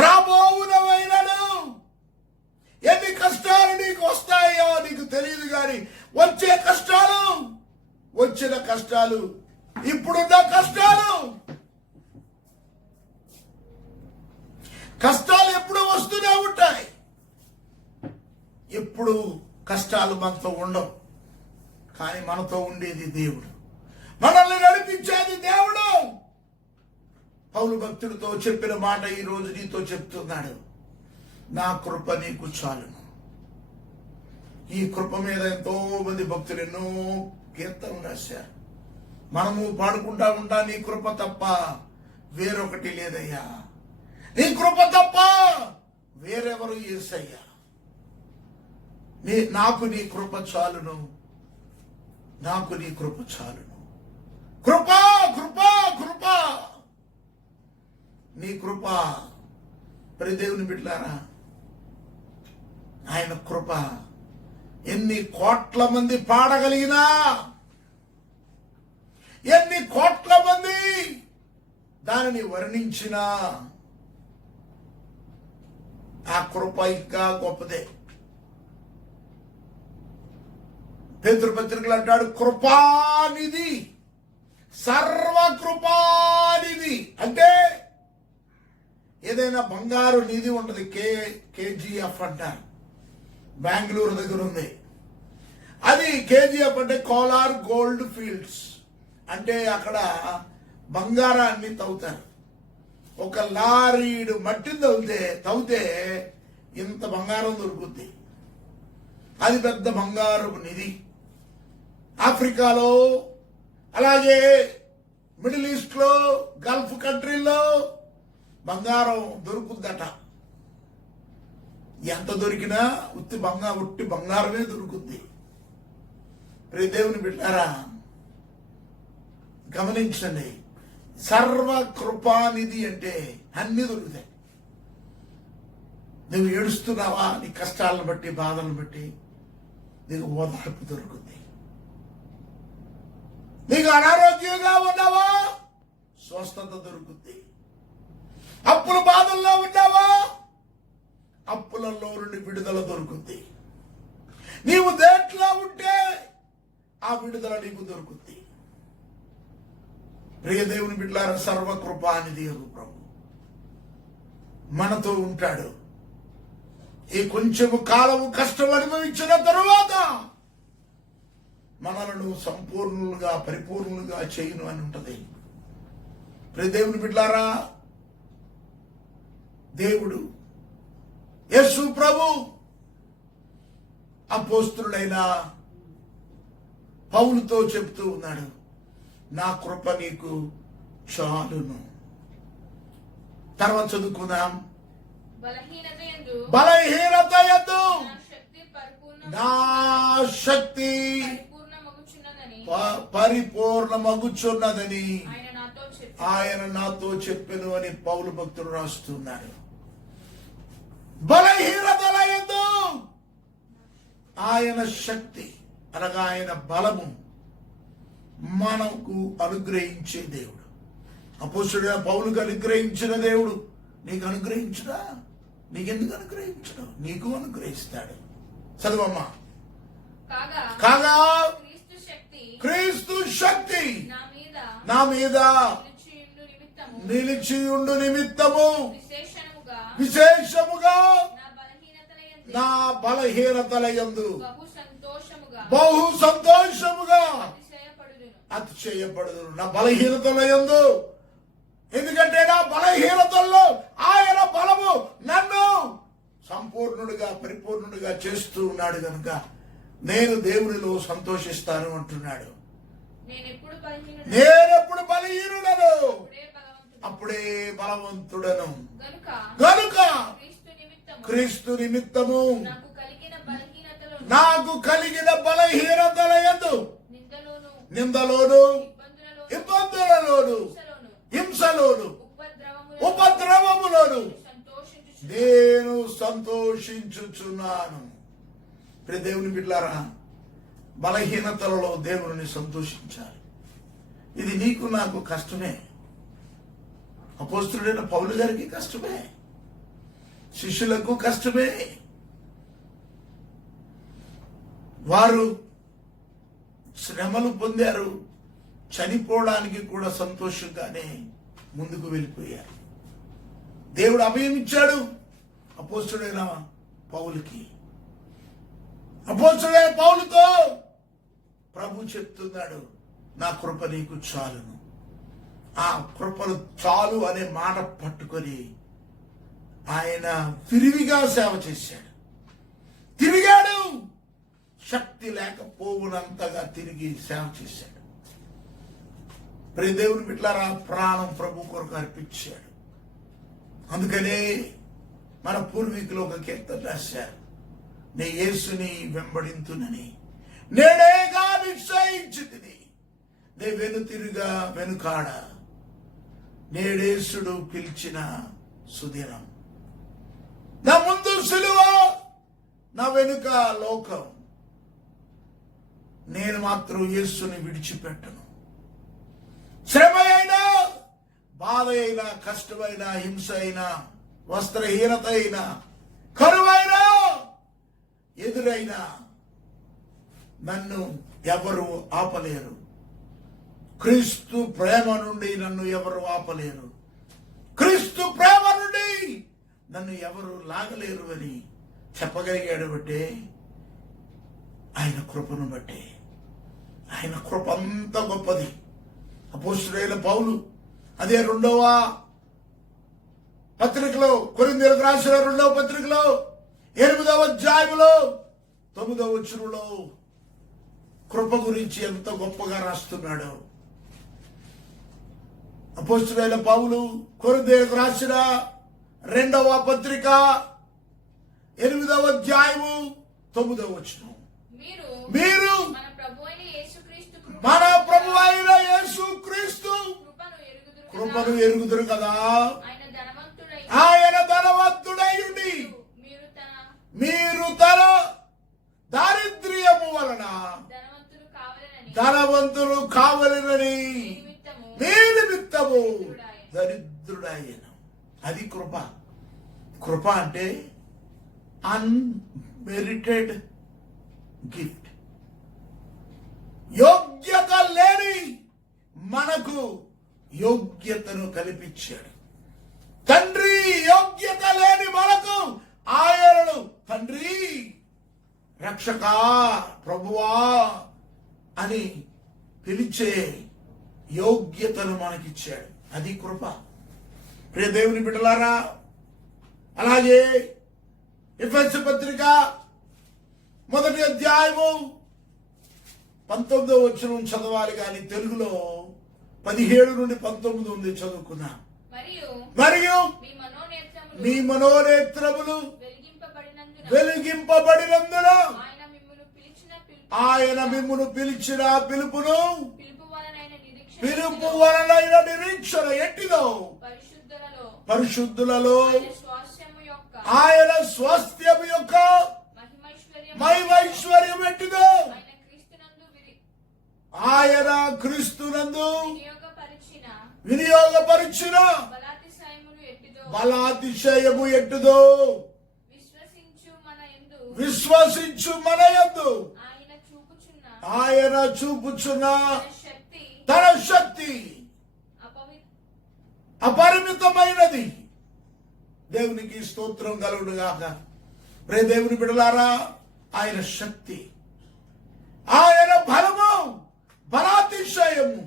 రాబోవునమైనను ఎన్ని కష్టాలు నీకు వస్తాయో నీకు తెలియదు, కానీ వచ్చిన కష్టాలు ఇప్పుడున్న కష్టాలు ఎప్పుడు వస్తూనే ఉంటాయి. ఎప్పుడు కష్టాలు మనతో ఉండవు, కానీ మనతో ఉండేది దేవుడు, మనల్ని నడిపించేది దేవుడు. పౌలు భక్తుడితో చెప్పిన మాట ఈ రోజు నీతో చెప్తున్నాడు, నా కృప నీకు చాలును. ఈ కృప మీద ఎంతో మంది భక్తులు ఎన్నో కీర్తనలు రాశారు. మనము పాడుకుంటా ఉంటా, నీ కృప తప్ప వేరొకటి లేదయ్యా, నీ కృప తప్ప వేరెవరు యేసయ్యా, నాకు నీ కృప చాలును, నాకు నీ కృప చాలును. కృపా కృపా కృప, నీ కృప. దేవుని బిడ్డలారా, ఆయన కృప ఎన్ని కోట్ల మంది పాడగలిగినా, ఎన్ని కోట్ల మంది దానిని వర్ణించినా, ఆ కృప ఇంకా గొప్పదే. పేతురు పత్రికలు అంటాడు, కృపానిధి, సర్వకృపానిధి. అంటే ఏదైనా బంగారు నిధి ఉంటుంది, కేజీఎఫ్ అంటారు, బెంగళూరు దగ్గర ఉంది. అది కేజీఎఫ్ అంటే కోలార్ గోల్డ్ ఫీల్డ్స్. అంటే అక్కడ బంగారాన్ని తవ్వుతారు. ఒక లారీడు మట్టిని తవ్వితే ఇంత బంగారం దొరుకుద్ది. అది పెద్ద బంగారపు నిధి. ఆఫ్రికాలో, అలాగే మిడిల్ ఈస్ట్ లో, గల్ఫ్ కంట్రీల్లో బంగారం దొరుకుద్దట. ఎంత దొరికినా ఉత్తి బంగారమే దొరుకుద్ది. దేవుని బిడ్డారా, గమనించండి, సర్వ కృపానిధి అంటే అన్ని దొరుకుతాయి. నువ్వు ఏడుస్తున్నావా, నీ కష్టాలను బట్టి, బాధలను బట్టి నీకు ఓదార్పు దొరుకుతుంది. నీకు అనారోగ్యంగా ఉన్నావా, స్వస్థత దొరుకుతుంది. అప్పుల బాధల్లో ఉన్నావా, అప్పులలో నుండి విడుదల దొరుకుతుంది. నీవు దేంట్లో ఉంటే ఆ విడుదల నీకు దొరుకుతుంది. ప్రియ దేవుని బిడ్డలారా, సర్వకృపానిధి ప్రభు మనతో ఉంటాడు. ఈ కొంచెము కాలము కష్టం అనుభవించిన తరువాత మనలను సంపూర్ణులుగా పరిపూర్ణులుగా చేయును అని ఉంటది. ప్రియ దేవుని బిడ్డలారా, దేవుడు యేసు ప్రభు అపోస్తలుడైన పౌలుతో చెప్తూ ఉన్నాడు, నా కృప నీకు చాలును. తర్వాత చదువుకుందాం. బలహీనత యందు నా శక్తి పరిపూర్ణమగుచున్నదని ఆయన నాతో చెప్పెను అని పౌలు భక్తుడు రాస్తున్నాడు. బలహీనతల యందు ఆయన శక్తి అనగా ఆయన బలము మనకు అనుగ్రహించే దేవుడు. అపోస్తలుడైన పౌలుకు అనుగ్రహించిన దేవుడు నీకు అనుగ్రహించుడా? నీకెందుకు అనుగ్రహించడు? నీకు అనుగ్రహిస్తాడు. చదువమ్మా. కాగా క్రీస్తు శక్తి నా మీద నిలిచియుండు నిమిత్తము విశేషముగా నా బలహీనతల యందు బహు సంతోషముగా అతిశయపడుదును. నా బలహీనతల యందు, ఎందుకంటే నా బలహీనతల్లో ఆయన బలము నన్ను సంపూర్ణుడిగా పరిపూర్ణుడిగా చేస్తూ ఉన్నాడు కనుక నేను దేవునిలో సంతోషిస్తాను అంటున్నాడు. నేనెప్పుడు బలహీనుడను అప్పుడే బలవంతుడను. గనుక క్రీస్తు నిమిత్తము నాకు కలిగిన బలహీనతల యందు, నిందలోను, ఇబ్బందులలోను, హింసలోను, ఉపద్రవములోను నేను సంతోషించుచున్నాను. దేవుని బిడ్డలారా, బలహీనతలలో దేవుని సంతోషించాలి. ఇది నీకు నాకు కష్టమే. అపోస్తలుడైన పౌలు గారికి కష్టమే, శిష్యులకు కష్టమే. వారు శ్రమలు పొందారు, చనిపోవడానికి కూడా సంతోషంగానే ముందుకు వెళ్ళిపోయారు. దేవుడు అభయం ఇచ్చాడు అపోస్తలుడైన పౌలుకి. అపోస్తలుడైన పౌలుతో ప్రభు చెప్తున్నాడు, నా కృప నీకు చాలును. ఆ కృపను చాలు అనే మాట పట్టుకొని ఆయన విరివిగా సేవ చేశాడు. తిరిగాడు, శక్తి లేకపోవునంతగా తిరిగి సేవ చేశాడు. ప్రియ దేవుని బిడ్డలారా, ప్రాణం ప్రభు కొరకు అర్పించాడు. అందుకనే మన పూర్వీకులు ఒక కీర్తన రాశారు, నే యేసుని వెంబడింతునని నేనేగా నిశ్చయించితిని, నే వెనుతిరుగా వెనుకాడ నేడేసుడు పిలిచిన సుదినం. నా ముందు సిలువ, నా వెనుక లోకం, నేను మాత్రం యేసుని విడిచిపెట్టను. శ్రమ అయినా, బాధ అయినా, కష్టమైనా, హింస అయినా, వస్త్రహీనత అయినా, కరువైనా, ఎదురైనా నన్ను ఎవరు ఆపలేరు. క్రీస్తు ప్రేమ నుండి నన్ను ఎవరు ఆపలేరు. క్రీస్తు ప్రేమ నుండి నన్ను ఎవరు లాగలేరు అని చెప్పగలిగాడు. బట్టే ఆయన కృపను బట్టే, ఆయన కృప అంత గొప్పది. అపోస్తలుడైన పౌలు అదే 2వ పత్రికలో, కొరింథీయులకు రాసిన 2వ పత్రికలో 8వ అధ్యాయంలో 9వ వచనంలో కృప గురించి ఎంత గొప్పగా రాస్తున్నాడు. అపోస్తలుడైన పౌలు కొరింథీయులకు రాసిన 2వ పత్రిక 8వ అధ్యాయము 9వ వచనం, మీరు మన ప్రభు అయిన యేసుక్రీస్తు కృపను ఎరుగుదురు కదా. ఆయన ధనవంతుడైయుండి మీరు తన దారిద్ర్యము వలన ధనవంతులు కావలెనని మీ నిమిత్తము దరిద్రుడయ్యను. అది కృప. కృప అంటే అన్మెరిటెడ్ గిఫ్ట్. మనకు యోగ్యతను కల్పించాడు. తండ్రి యోగ్యత లేని మనకు ఆయనను తండ్రి, రక్షకా, ప్రభువా అని పిలిచే యోగ్యతను మనకిచ్చాడు. అది కృప. ప్రియ దేవుని బిడ్డలారా, అలాగే ఎఫెసీ పత్రిక 1వ అధ్యాయము 19వ వచనం చదవాలి, కానీ తెలుగులో 17 నుండి 19 ఉంది, చదువుకున్నా. మరియు మీ మనోనేత్రములు వెలిగింపబడినందున ఆయన మిమ్మును పిలిచిన పిలుపు వలనైన నిరీక్షణ ఎట్టిదో, పరిశుద్ధులలో ఆయన స్వాస్థ్యము యొక్క మహిమైశ్వర్యం ఎట్టిదో, ఆయన క్రీస్తునందు వినియోగపరిచిన బలాతిశయము ఎట్టిదో, విశ్వసించు మన యందు ఆయన చూపుచున్న తన శక్తి అపరిమితమైనది. దేవునికి స్తోత్రం కలుగును గాక. ప్రియ దేవుని బిడ్డలారా, ఆయన శక్తి, ఆయన బలము, బలాతిశయము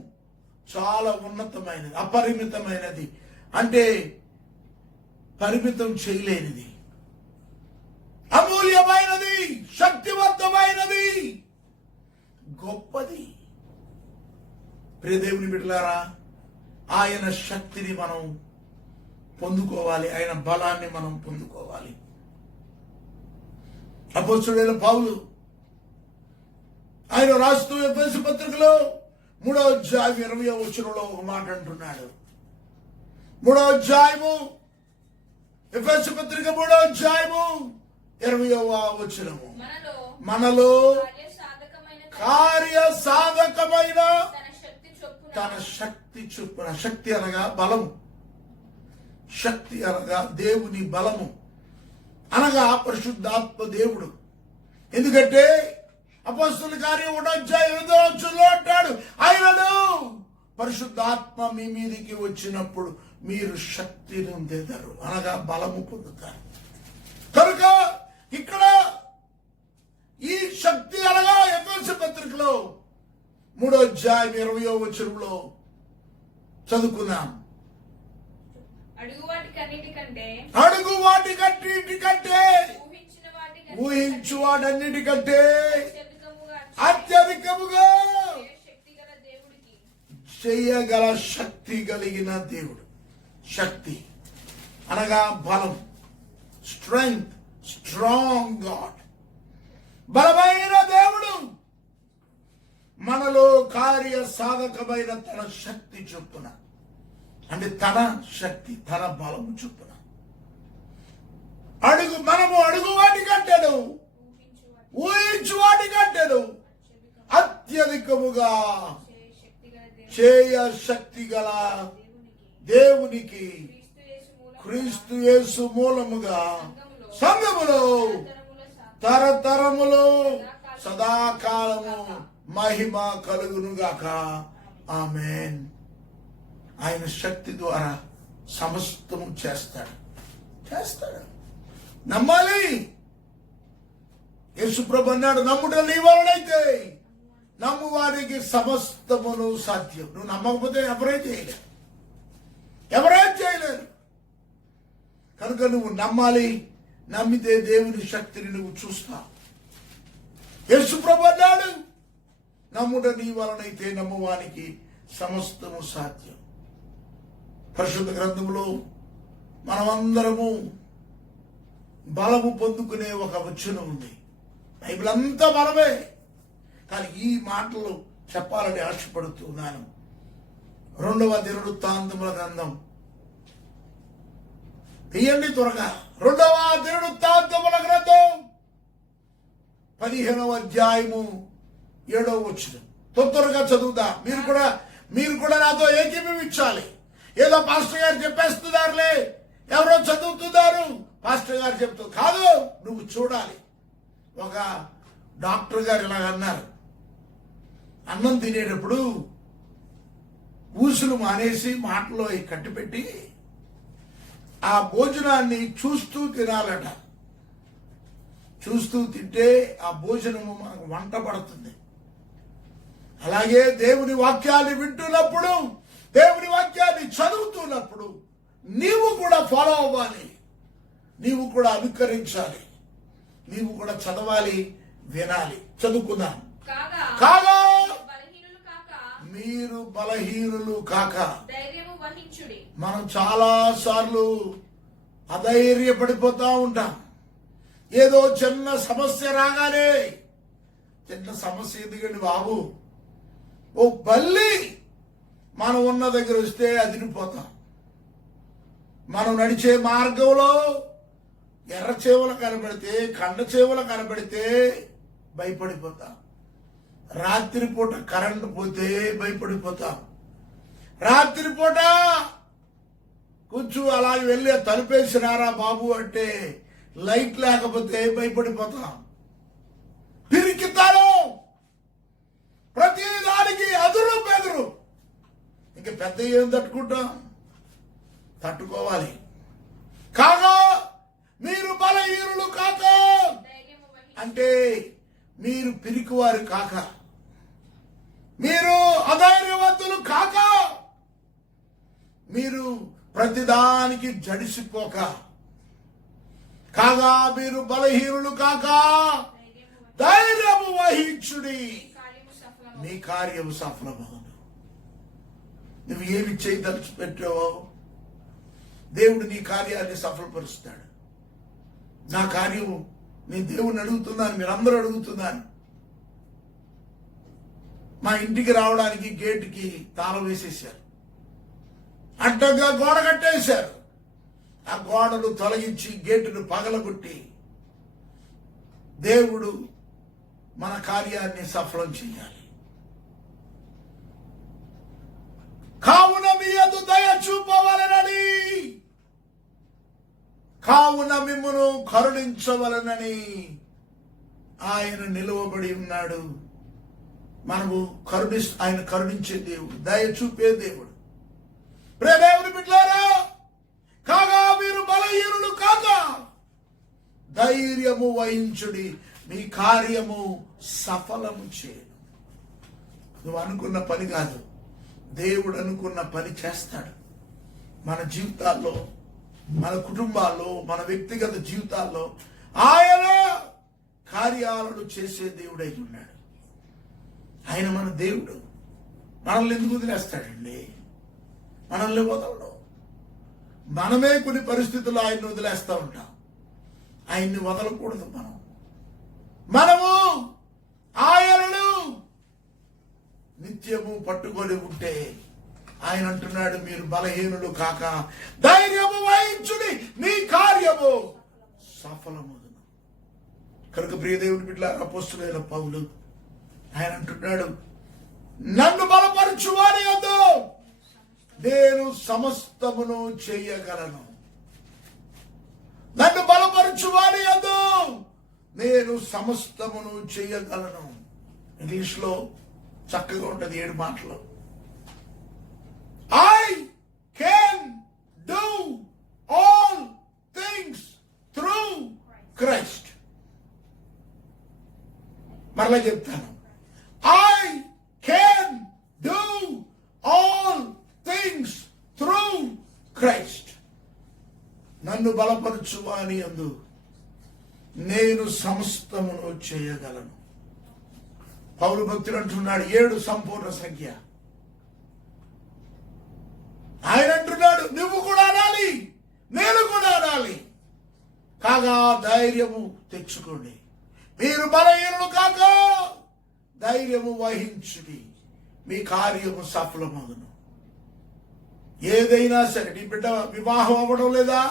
చాలా ఉన్నతమైనది, అపరిమితమైనది. అంటే పరిమితం చేయలేనిది, అమూల్యమైనది, శక్తివంతమైనది, గొప్పది. ప్రియ దేవుని బిడ్డలారా, ఆయన శక్తిని మనం పొందుకోవాలి, ఆయన బలాన్ని మనం పొందుకోవాలి. అపోస్తలుడైన పౌలు ఆయన రాస్తూ ఎఫెసీ పత్రికలో 3వ అధ్యాయం 20వ వచనంలో ఒక మాట అంటున్నాడు. 3వ అధ్యాయము ఎఫెసీ పత్రిక 3వ అధ్యాయము 20వ వచనము, మనలో కార్య సాధకమైన తన శక్తి చొప్పున. శక్తి అనగా బలము, శక్తి అనగా దేవుని బలము, అనగా పరిశుద్ధాత్మ దేవుడు. ఎందుకంటే అపోస్తలుల కార్యం 1వ అధ్యాయం 8వ వచనంలో అంటాడు, ఆయనను పరిశుద్ధాత్మ మీ మీదికి వచ్చినప్పుడు మీరు శక్తి నొందెదరు, అనగా బలము పొందుతారు. కనుక ఇక్కడ ఈ శక్తి అనగా ఎఫెసీ పత్రికలో 3వ అధ్యాయం 20వ వచనంలో చదువుకున్నాం. అడుగు వాటికన్నిటికంటే ఊహించు వాటన్నిటికంటే అత్యధికముగా చేయగల శక్తి కలిగిన దేవుడు. శక్తి అనగా బలం, స్ట్రెంగ్త్, స్ట్రాంగ్ గాడ్, బలమైన దేవుడు. మనలో కార్య సాధకమైన తన శక్తి చొప్పున, అంటే తన శక్తి, తన బలము చొప్పున మనము అడుగు వాటికంటేను ఊహించు వాటికంటేను అత్యధికముగా చేయ శక్తి గల దేవునికి క్రీస్తు యేసు మూలముగా సంఘములో తరతరములో సదాకాలము మహిమ కలుగునుగాక. ఆమేన్. ఆయన శక్తి ద్వారా సమస్తము చేస్తాడు. నమ్మాలి. యేసుప్రభు అన్నాడు, నమ్ముట నీ వలనైతే నమ్ము వారికి సమస్తమును సాధ్యం. నువ్వు నమ్మకపోతే ఎవరేం చేయలేరు. కనుక నువ్వు నమ్మాలి. నమ్మితే దేవుని శక్తిని నువ్వు చూస్తావు. యేసుప్రభు అన్నాడు, నమ్ముట నీ వలనైతే నమ్మువానికి సమస్తము సాధ్యం. పరిశుద్ధ గ్రంథంలో మనమందరము బలము పొందుకునే ఒక వచనం ఉంది. బైబిల్ అంతా బలమే, కానీ ఈ మాటలు చెప్పాలని ఆశపడుతున్నాను. 2వ దినవృత్తాంతముల గ్రంథం తీయండి త్వరగా. 2వ దినవృత్తాంతముల గ్రంథం 15వ అధ్యాయము 7వ వచనం. తొందరగా చదువుతా. మీరు కూడా నాతో ఏకీభవించాలి. ఏదో పాస్టర్ గారు చెప్పేస్తున్నారులే, ఎవరో చదువుతున్నారు, పాస్టర్ గారు చెప్తూ కాదు, నువ్వు చూడాలి. ఒక డాక్టర్ గారు ఇలాగ అన్నారు, అన్నం తినేటప్పుడు ఊసులు మానేసి మాటలో కట్టిపెట్టి ఆ భోజనాన్ని చూస్తూ తినాలట. చూస్తూ తింటే ఆ భోజనము మనకు వంట పడుతుంది. అలాగే దేవుని వాక్యాన్ని వింటున్నప్పుడు, దేవుని వాక్యాన్ని చదువుతున్నప్పుడు నీవు కూడా ఫాలో అవ్వాలి, నీవు కూడా అనుకరించాలి, నీవు కూడా చదవాలి, వినాలి. చదువుకుందాం. కాగా మీరు బలహీనులు కాక. మనం చాలా సార్లు అధైర్యపడిపోతా ఉంటాం. ఏదో చిన్న సమస్య రాగానే, చిన్న సమస్య ఎందుకండి బాబు, ఓ బల్లి మనం ఉన్న దగ్గర వస్తే అదిరిపోతాం. మనం నడిచే మార్గంలో ఎర్ర చేవలు కనబడితే, కండ చేవలు కనబడితే భయపడిపోతాం. రాత్రిపూట కరెంటు పోతే భయపడిపోతాం. రాత్రిపూట కొంచెం అలా వెళ్ళి తలుపేసినారా బాబు అంటే లైట్ లేకపోతే భయపడిపోతాం. పిరికితాను, ప్రతి దానికి అదురు బెదురు. ఇంక పెద్ద ఏం తట్టుకుంటాం? తట్టుకోవాలి. కాగా మీరు బలహీనులు కాక అంటే మీరు పిరికివారు కాక, మీరు అధైర్యవంతులు కాక, మీరు ప్రతిదానికి జడిసిపోక. కాగా మీరు బలహీనులు కాక ధైర్యము వహించుడి, నీ కార్యము సఫలమగును. నువ్వు ఏమి చేయదలుచు పెట్టావో దేవుడు నీ కార్యాన్ని సఫలపరుస్తాడు. నా కార్యము నేను దేవుణ్ణి అడుగుతున్నాను, మీరందరూ అడుగుతున్నాను. మా ఇంటికి రావడానికి గేటుకి తాళం వేసేసారు, అడ్డంగా గోడ కట్టేశారు. ఆ గోడను తొలగించి గేటును పగలగొట్టి దేవుడు మన కార్యాన్ని సఫలం చేయాలి. కావున మీ యందు దయ చూపవలనని, కావున మిమ్మును కరుణించవలనని ఆయన నిలువబడి ఉన్నాడు. మనము ఆయన కరుణించే దేవుడు, దయ చూపే దేవుడు. ప్రియదేవుని బిడ్డలారా, కాగా మీరు బలహీనులు కాక ధైర్యము వహించుడి, మీ కార్యము సఫలము చేయను. నువ్వు అనుకున్న పని కాదు, దేవుడు అనుకున్న పని చేస్తాడు. మన జీవితాల్లో, మన కుటుంబాల్లో, మన వ్యక్తిగత జీవితాల్లో ఆయన కార్యాలను చేసే దేవుడై ఉన్నాడు. ఆయన మన దేవుడు. మనల్ని ఎందుకు వదిలేస్తాడండి? మనల్ని వదలడు. మనమే కొన్ని పరిస్థితుల్లో ఆయన్ని వదిలేస్తూ ఉంటాం. ఆయన్ని వదలకూడదు. మనము ఆయనను నిత్యము పట్టుకొని ఉంటే ఆయన అంటున్నాడు, మీరు బలహీనులు కాక ధైర్యము వహించుడి, మీ కార్యము సఫలమగును. కనుక ప్రియదేవుని బిడ్డలారా, అపోస్తలుడైన పౌలు ఆయన అంటున్నాడు, నన్ను బలపరచువాని యందు నేను సమస్తమును చేయగలను. నన్ను బలపరచువాని యందు నేను సమస్తమును చేయగలను. ఇంగ్లీష్ లో చక్కగా ఉంటది 7 మాటలు. I can do all things through Christ. మరలా చెప్తాను, I can do all things through Christ. నన్ను బలపరచువాని యందు నేను సమస్తమును చేయగలను. పౌలు భక్తుడు అంటున్నాడు 7 సంపూర్ణ సంఖ్య. ఆయన అంటున్నాడు, నువ్వు కూడా అనాలి, నేను కూడా అనాలి. కాగా ధైర్యము తెచ్చుకోండి, మీరు బలహీనులు కాక ధైర్యము వహించుడి, మీ కార్యము సఫలమగును. ఏదైనా సరే, నీ బిడ్డ వివాహం అవ్వడం లేదా,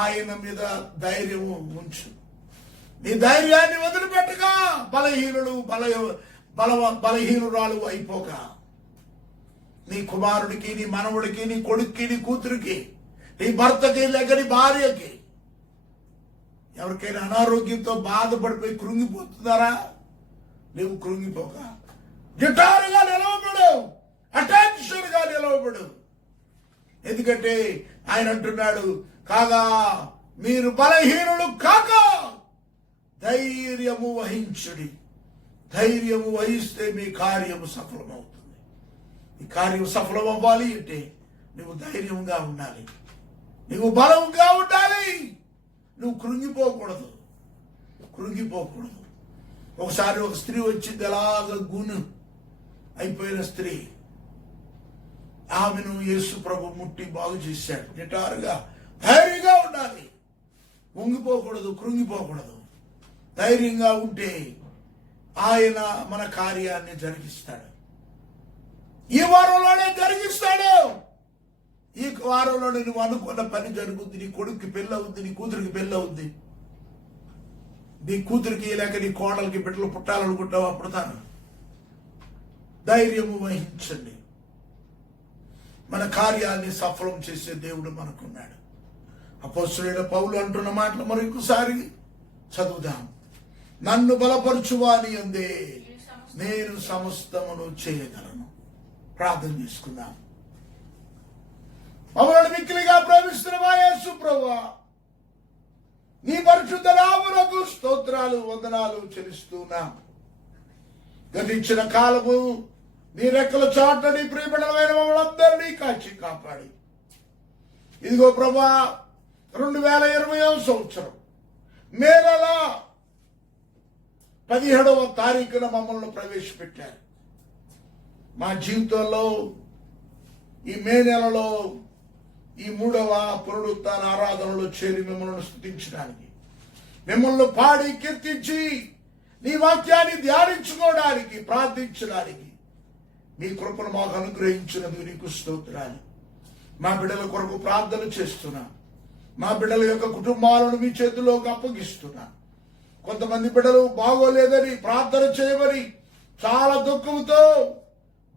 ఆయన మీద ధైర్యము ఉంచు. నీ ధైర్యాన్ని వదిలిపెట్టక బలహీనురాలు అయిపోక, నీ కుమారుడికి, నీ మనవుడికి, నీ కొడుక్కి, నీ కూతురికి, నీ భర్తకి, లేక నీ భార్యకి ఎవరికైనా అనారోగ్యంతో బాధపడిపోయి కృంగిపోతున్నారా? నువ్వు కృంగిపోక గిటారుగా నిలవబడు, అటాక్ ధైర్యంగా నిలవబడు. ఎందుకంటే ఆయన అంటున్నాడు, కాగా మీరు బలహీనులు కాక ధైర్యము వహించుడి. ధైర్యము వహిస్తే మీ కార్యము సఫలమవుతుంది. ఈ కార్యం సఫలం అవ్వాలి అంటే నువ్వు ధైర్యంగా ఉండాలి, నువ్వు బలంగా ఉండాలి, నువ్వు కృంగిపోకూడదు. ఒకసారి ఒక స్త్రీ వచ్చింది, అలాగ గును అయిపోయిన స్త్రీ. ఆమెను యేసు ప్రభు ముట్టి బాగు చేశాడు. నిటారుగా ధైర్యంగా ఉండాలి, వంగిపోకూడదు, కృంగిపోకూడదు. ధైర్యంగా ఉంటే ఆయన మన కార్యాన్ని జరిగిస్తాడు. ఈ వారంలోనే జరిగిస్తాడు. ఈ వారంలోనే నువ్వు అనుకున్న పని జరుగుద్ది. నీ కొడుక్కి పెళ్ళి అవుద్ది, నీ కూతురికి పెళ్ళి అవుద్ది. నీ కూతురికి లేక నీ కోడలికి బిడ్డలు పుట్టాలనుకుంటావా? పుడతాను. ధైర్యము వహించండి. మన కార్యాన్ని సఫలం చేసే దేవుడు మనకున్నాడు. అపోస్తలుడైన పౌలు అంటున్న మాటలు మరొకసారి చదువుదాం. నన్ను బలపరచువాని అందే నేను సమస్తమును చేయగలను. ప్రార్థన చేసుకుందాం. మమ్మల్ని మిక్కిలిగా ప్రేమిస్తున్న యేసు ప్రభువా, నీ పరిశుద్ధ నామమునకు స్తోత్రాలు, వందనాలు చెల్లిస్తున్నా. గతించిన కాలము నీ రెక్కల చాటని ప్రియబిడ్డలమైన మమ్మల్ని అందరినీ కాచి కాపాడి, ఇదిగో ప్రభువా 2020వ సంవత్సరం మే నెల 17వ తారీఖున మమ్మల్ని ప్రవేశపెట్టారు. మా జీవితంలో ఈ మే నెలలో ఈ 3వ పునరుత్థాన ఆరాధనలో చేరి మిమ్మల్ని స్తుతించడానికి, మిమ్మల్ని పాడి కీర్తించి నీ వాక్యాన్ని ధ్యానించుకోవడానికి, ప్రార్థించడానికి మీ కృపను మాకు అనుగ్రహించినందుకు నీకు స్తోత్రాలు. మా బిడ్డల కొరకు ప్రార్థన చేస్తున్నా. మా బిడ్డల యొక్క కుటుంబాలను మీ చేతుల్లోకి అప్పగిస్తున్నా. కొంతమంది బిడ్డలు బాగోలేదని ప్రార్థన చేయమని చాలా దుఃఖంతో,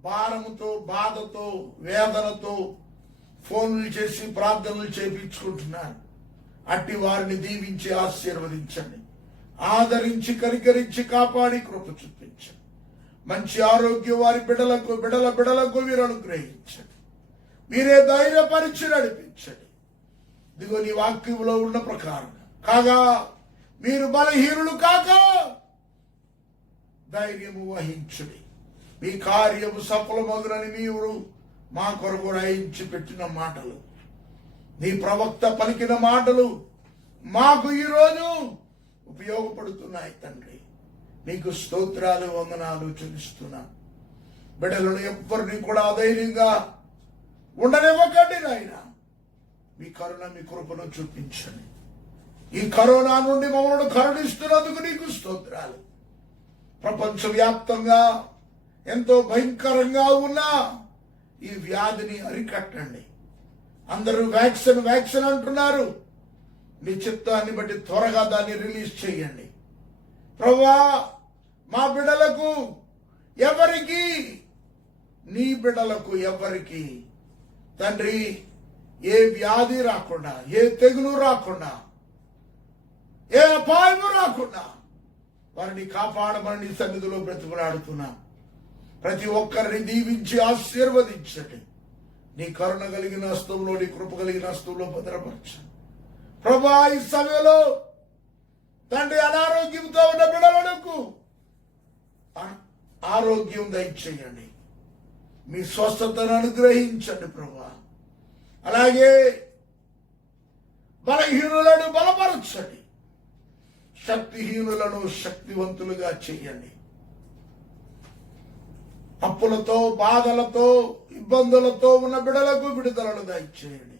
భారముతో, బాధతో, వేదనతో ఫోన్లు చేసి ప్రార్థనలు చేయించుకుంటున్నారు. అట్టి వారిని దీవించి ఆశీర్వదించండి. ఆదరించి కనికరించి కాపాడి కృప చూపించండి. మంచి ఆరోగ్యం వారి బిడలకు మీరు అనుగ్రహించండి. మీరే ధైర్యపరిచి నడిపించండి. ఇదిగో నీ వాక్యంలో ఉన్న ప్రకారం కాగా మీరు బలహీనులు కాక ధైర్యము వహించుడి. మీ కార్యము సఫలమగునని మీరు మా కొరకు రాయించి పెట్టిన మాటలు, నీ ప్రవక్త పలికిన మాటలు మాకు ఈరోజు ఉపయోగపడుతున్నాయి తండ్రి. నీకు స్తోత్రాలు, వందనాలు చెల్లిస్తున్నా. బిడ్డలను ఎవ్వరిని కూడా అధైర్యంగా ఉండనివ్వకండి నాయన. మీ కరుణ, మీ కృపను చూపించండి. ఈ కరోనా నుండి మమ్మల్ని కరుణిస్తున్నందుకు నీకు స్తోత్రాలు. ప్రపంచవ్యాప్తంగా ఎంతో భయంకరంగా ఉన్న ఈ వ్యాధిని అరికట్టండి. అందరూ వ్యాక్సిన్ అంటున్నారు. నీ చిత్తాన్ని బట్టి త్వరగా దాన్ని రిలీజ్ చేయండి ప్రభువా. మా బిడ్డలకు ఎవరికి, నీ బిడ్డలకు ఎవరికి తండ్రి ఏ వ్యాధి రాకుండా, ఏ తెగులు రాకుండా, ఏ అపాయము రాకుండా వారిని కాపాడమని సన్నిధిలో బ్రతిమలాడుతున్నా. ప్రతి ఒక్కరిని దీవించి ఆశీర్వదించండి. నీ కరుణ కలిగిన హస్తంలో, నీ కృప కలిగిన హస్తంలో భద్రపరచండి ప్రభా. ఈ సమయంలో తండ్రి అనారోగ్యంతో ఉన్న బిడ్డలకు ఆరోగ్యం దయచేయండి. మీ స్వస్థతను అనుగ్రహించండి ప్రభా. అలాగే బలహీనులను బలపరచండి, శక్తిహీనులను శక్తివంతులుగా చేయండి. అప్పులతో, బాధలతో, ఇబ్బందులతో ఉన్న బిడ్డలకు విడుదలను దయచేయండి.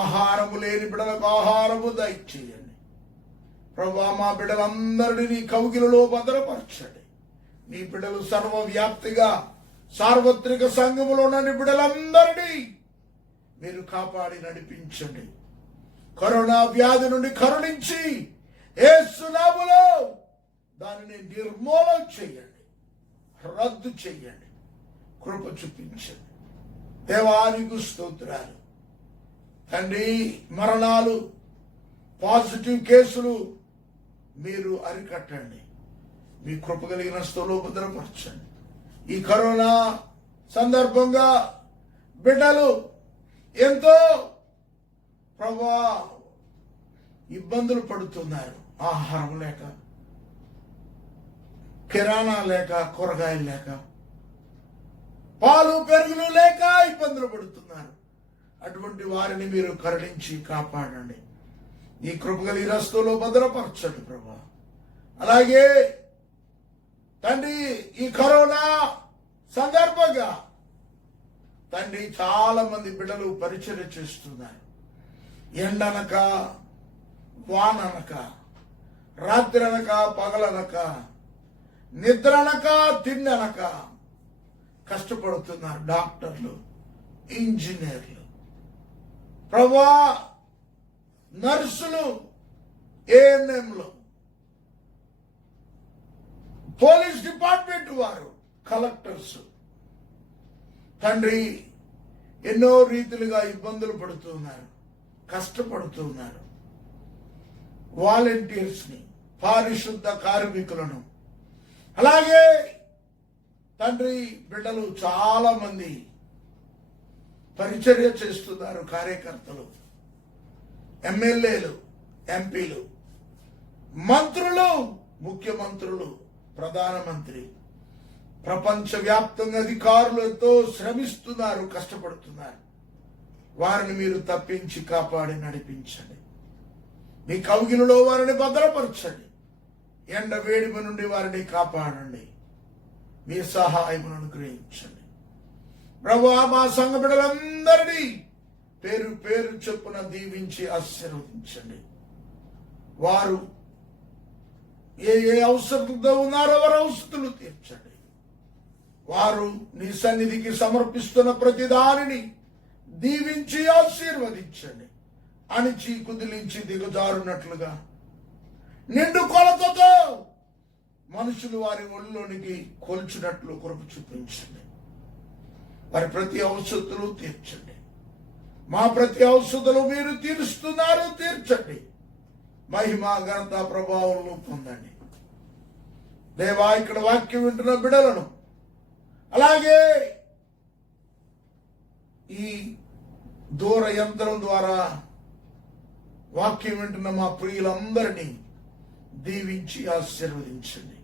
ఆహారము లేని బిడ్డలకు ఆహారము దయచేయండి ప్రభా. మా బిడ్డలందరినీ నీ కౌగిలిలో భద్రపరచండి. నీ బిడ్డలు సర్వవ్యాప్తిగా సార్వత్రిక సంఘములో ఉన్న బిడ్డలందరినీ మీరు కాపాడి నడిపించండి. కరోనా వ్యాధి నుండి కరుణించి యేసు నామములో దానిని నిర్మూలన చేయండి, రద్దు చేయండి, కృప చూపించండి. దేవానికి స్తోత్రాలు తండ్రి. మరణాలు, పాజిటివ్ కేసులు మీరు అరికట్టండి. మీ కృప కలిగిన స్థలంలో భద్రపరచండి. ఈ కరోనా సందర్భంగా బిడ్డలు ఎంతో ప్రభువా ఇబ్బందులు పడుతున్నారు. ఆహారం లేక, కిరాణా లేక, కూరగాయలు లేక, పాలు పెరుగులు లేక ఇబ్బందులు పడుతున్నారు. అటువంటి వారిని మీరు కరుణించి కాపాడండి. ఈ కృపగలి రస్తులో భద్రపరచండి ప్రభా. అలాగే తండ్రి, ఈ కరోనా సందర్భంగా తండ్రి చాలా మంది బిడ్డలు పరిచర్య చేస్తున్నారు. ఎండనక, వాననక, రాత్రి అనక, పగలనక, నిద్రనక, తిండనక కష్టపడుతున్నారు. డాక్టర్లు, ఇంజనీర్లు, ప్రభా, నర్సులు, ఏఎన్ఎంలు, పోలీస్ డిపార్ట్మెంట్ వారు, కలెక్టర్స్ తండ్రి ఎన్నో రీతిలుగా ఇబ్బందులు పడుతున్నారు, కష్టపడుతున్నారు. వాలంటీర్స్ ని, పారిశుద్ధ కార్మికులను, అలాగే తండ్రి బిడ్డలు చాలా మంది పరిచర్య చేస్తున్నారు. కార్యకర్తలు, ఎమ్మెల్యేలు, ఎంపీలు, మంత్రులు, ముఖ్యమంత్రులు, ప్రధానమంత్రి, ప్రపంచవ్యాప్తంగా అధికారులు ఎంతో శ్రమిస్తున్నారు, కష్టపడుతున్నారు. వారిని మీరు తప్పించి కాపాడి నడిపించండి. మీ కౌగిలిలో వారిని భద్రపరచండి. ఎండ వేడిమ నుండి వారిని కాపాడండి. మీ సహాయమును అనుగ్రహించండి ప్రభువా. మా సంఘ బిడ్డలందరినీ పేరు పేరు చొప్పున దీవించి ఆశీర్వదించండి. వారు ఏ ఏ అవసరంతో ఉన్నారో వారి అవసరాలు తీర్చండి. వారు నీ సన్నిధికి సమర్పిస్తున్న ప్రతి దానిని దీవించి ఆశీర్వదించండి. అణిచి కుదిలించి దిగజారున్నట్లుగా నిండు కొలతతో మనుషులు వారి ఒళ్ళలోనికి కొల్చినట్లు కృప చూపించండి. వారి ప్రతి అవసరాలు తీర్చండి. మా ప్రతి అవసరాలు మీరు తీరుస్తున్నారు, తీర్చండి. మహిమ, ఘనత, ప్రభావం పొందండి దేవా. ఇక్కడ వాక్యం వింటున్న బిడలను, అలాగే ఈ దూర యంత్రం ద్వారా వాక్యం వింటున్న మా ప్రియులందరినీ దీవించి ఆశీర్వదించండి.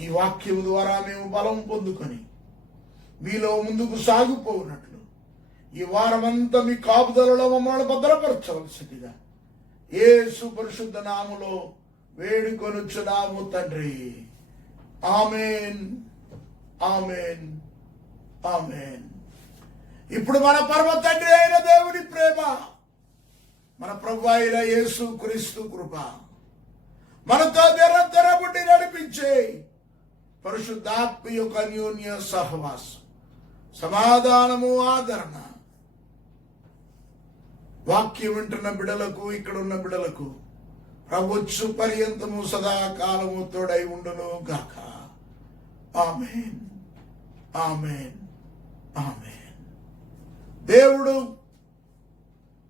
ఈ వాక్యం ద్వారా మేము బలం పొందుకొని మీలో ముందుకు సాగిపోయినట్లు ఈ వారమంతా మీ కాపుదలలో మమ్మల్ని భద్రపరచవలసిందిగా యేసు పరిశుద్ధ నామములో వేడుకొనుచున్నాము తండ్రి. ఆమేన్, ఆమేన్, ఆమేన్. ఇప్పుడు మన పరమ తండ్రి అయిన దేవుని ప్రేమ, మన ప్రభు అయిన యేసు క్రీస్తు కృప, మనతో నిరంతరముండి నడిపించే పరిశుద్ధాత్మ యొక్క అన్యోన్య సహవాసం, సమాధానము, ఆదరణ వాక్యం వింటున్న బిడలకు, ఇక్కడ ఉన్న బిడలకు ప్రభుత్వ పర్యంతము సదాకాలము తోడై ఉండును గాక. ఆమేన్, ఆమేన్, ఆమేన్. దేవుడు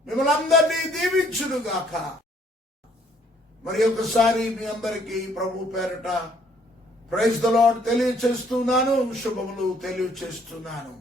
మిమ్మల్ని అందరినీ దీవించును గాక. మరి ఒకసారి మీ అందరికీ ప్రభు పేరట ప్రైజ్ ద లార్డ్ తెలియచేస్తున్నాను, శుభములు తెలియచేస్తున్నాను.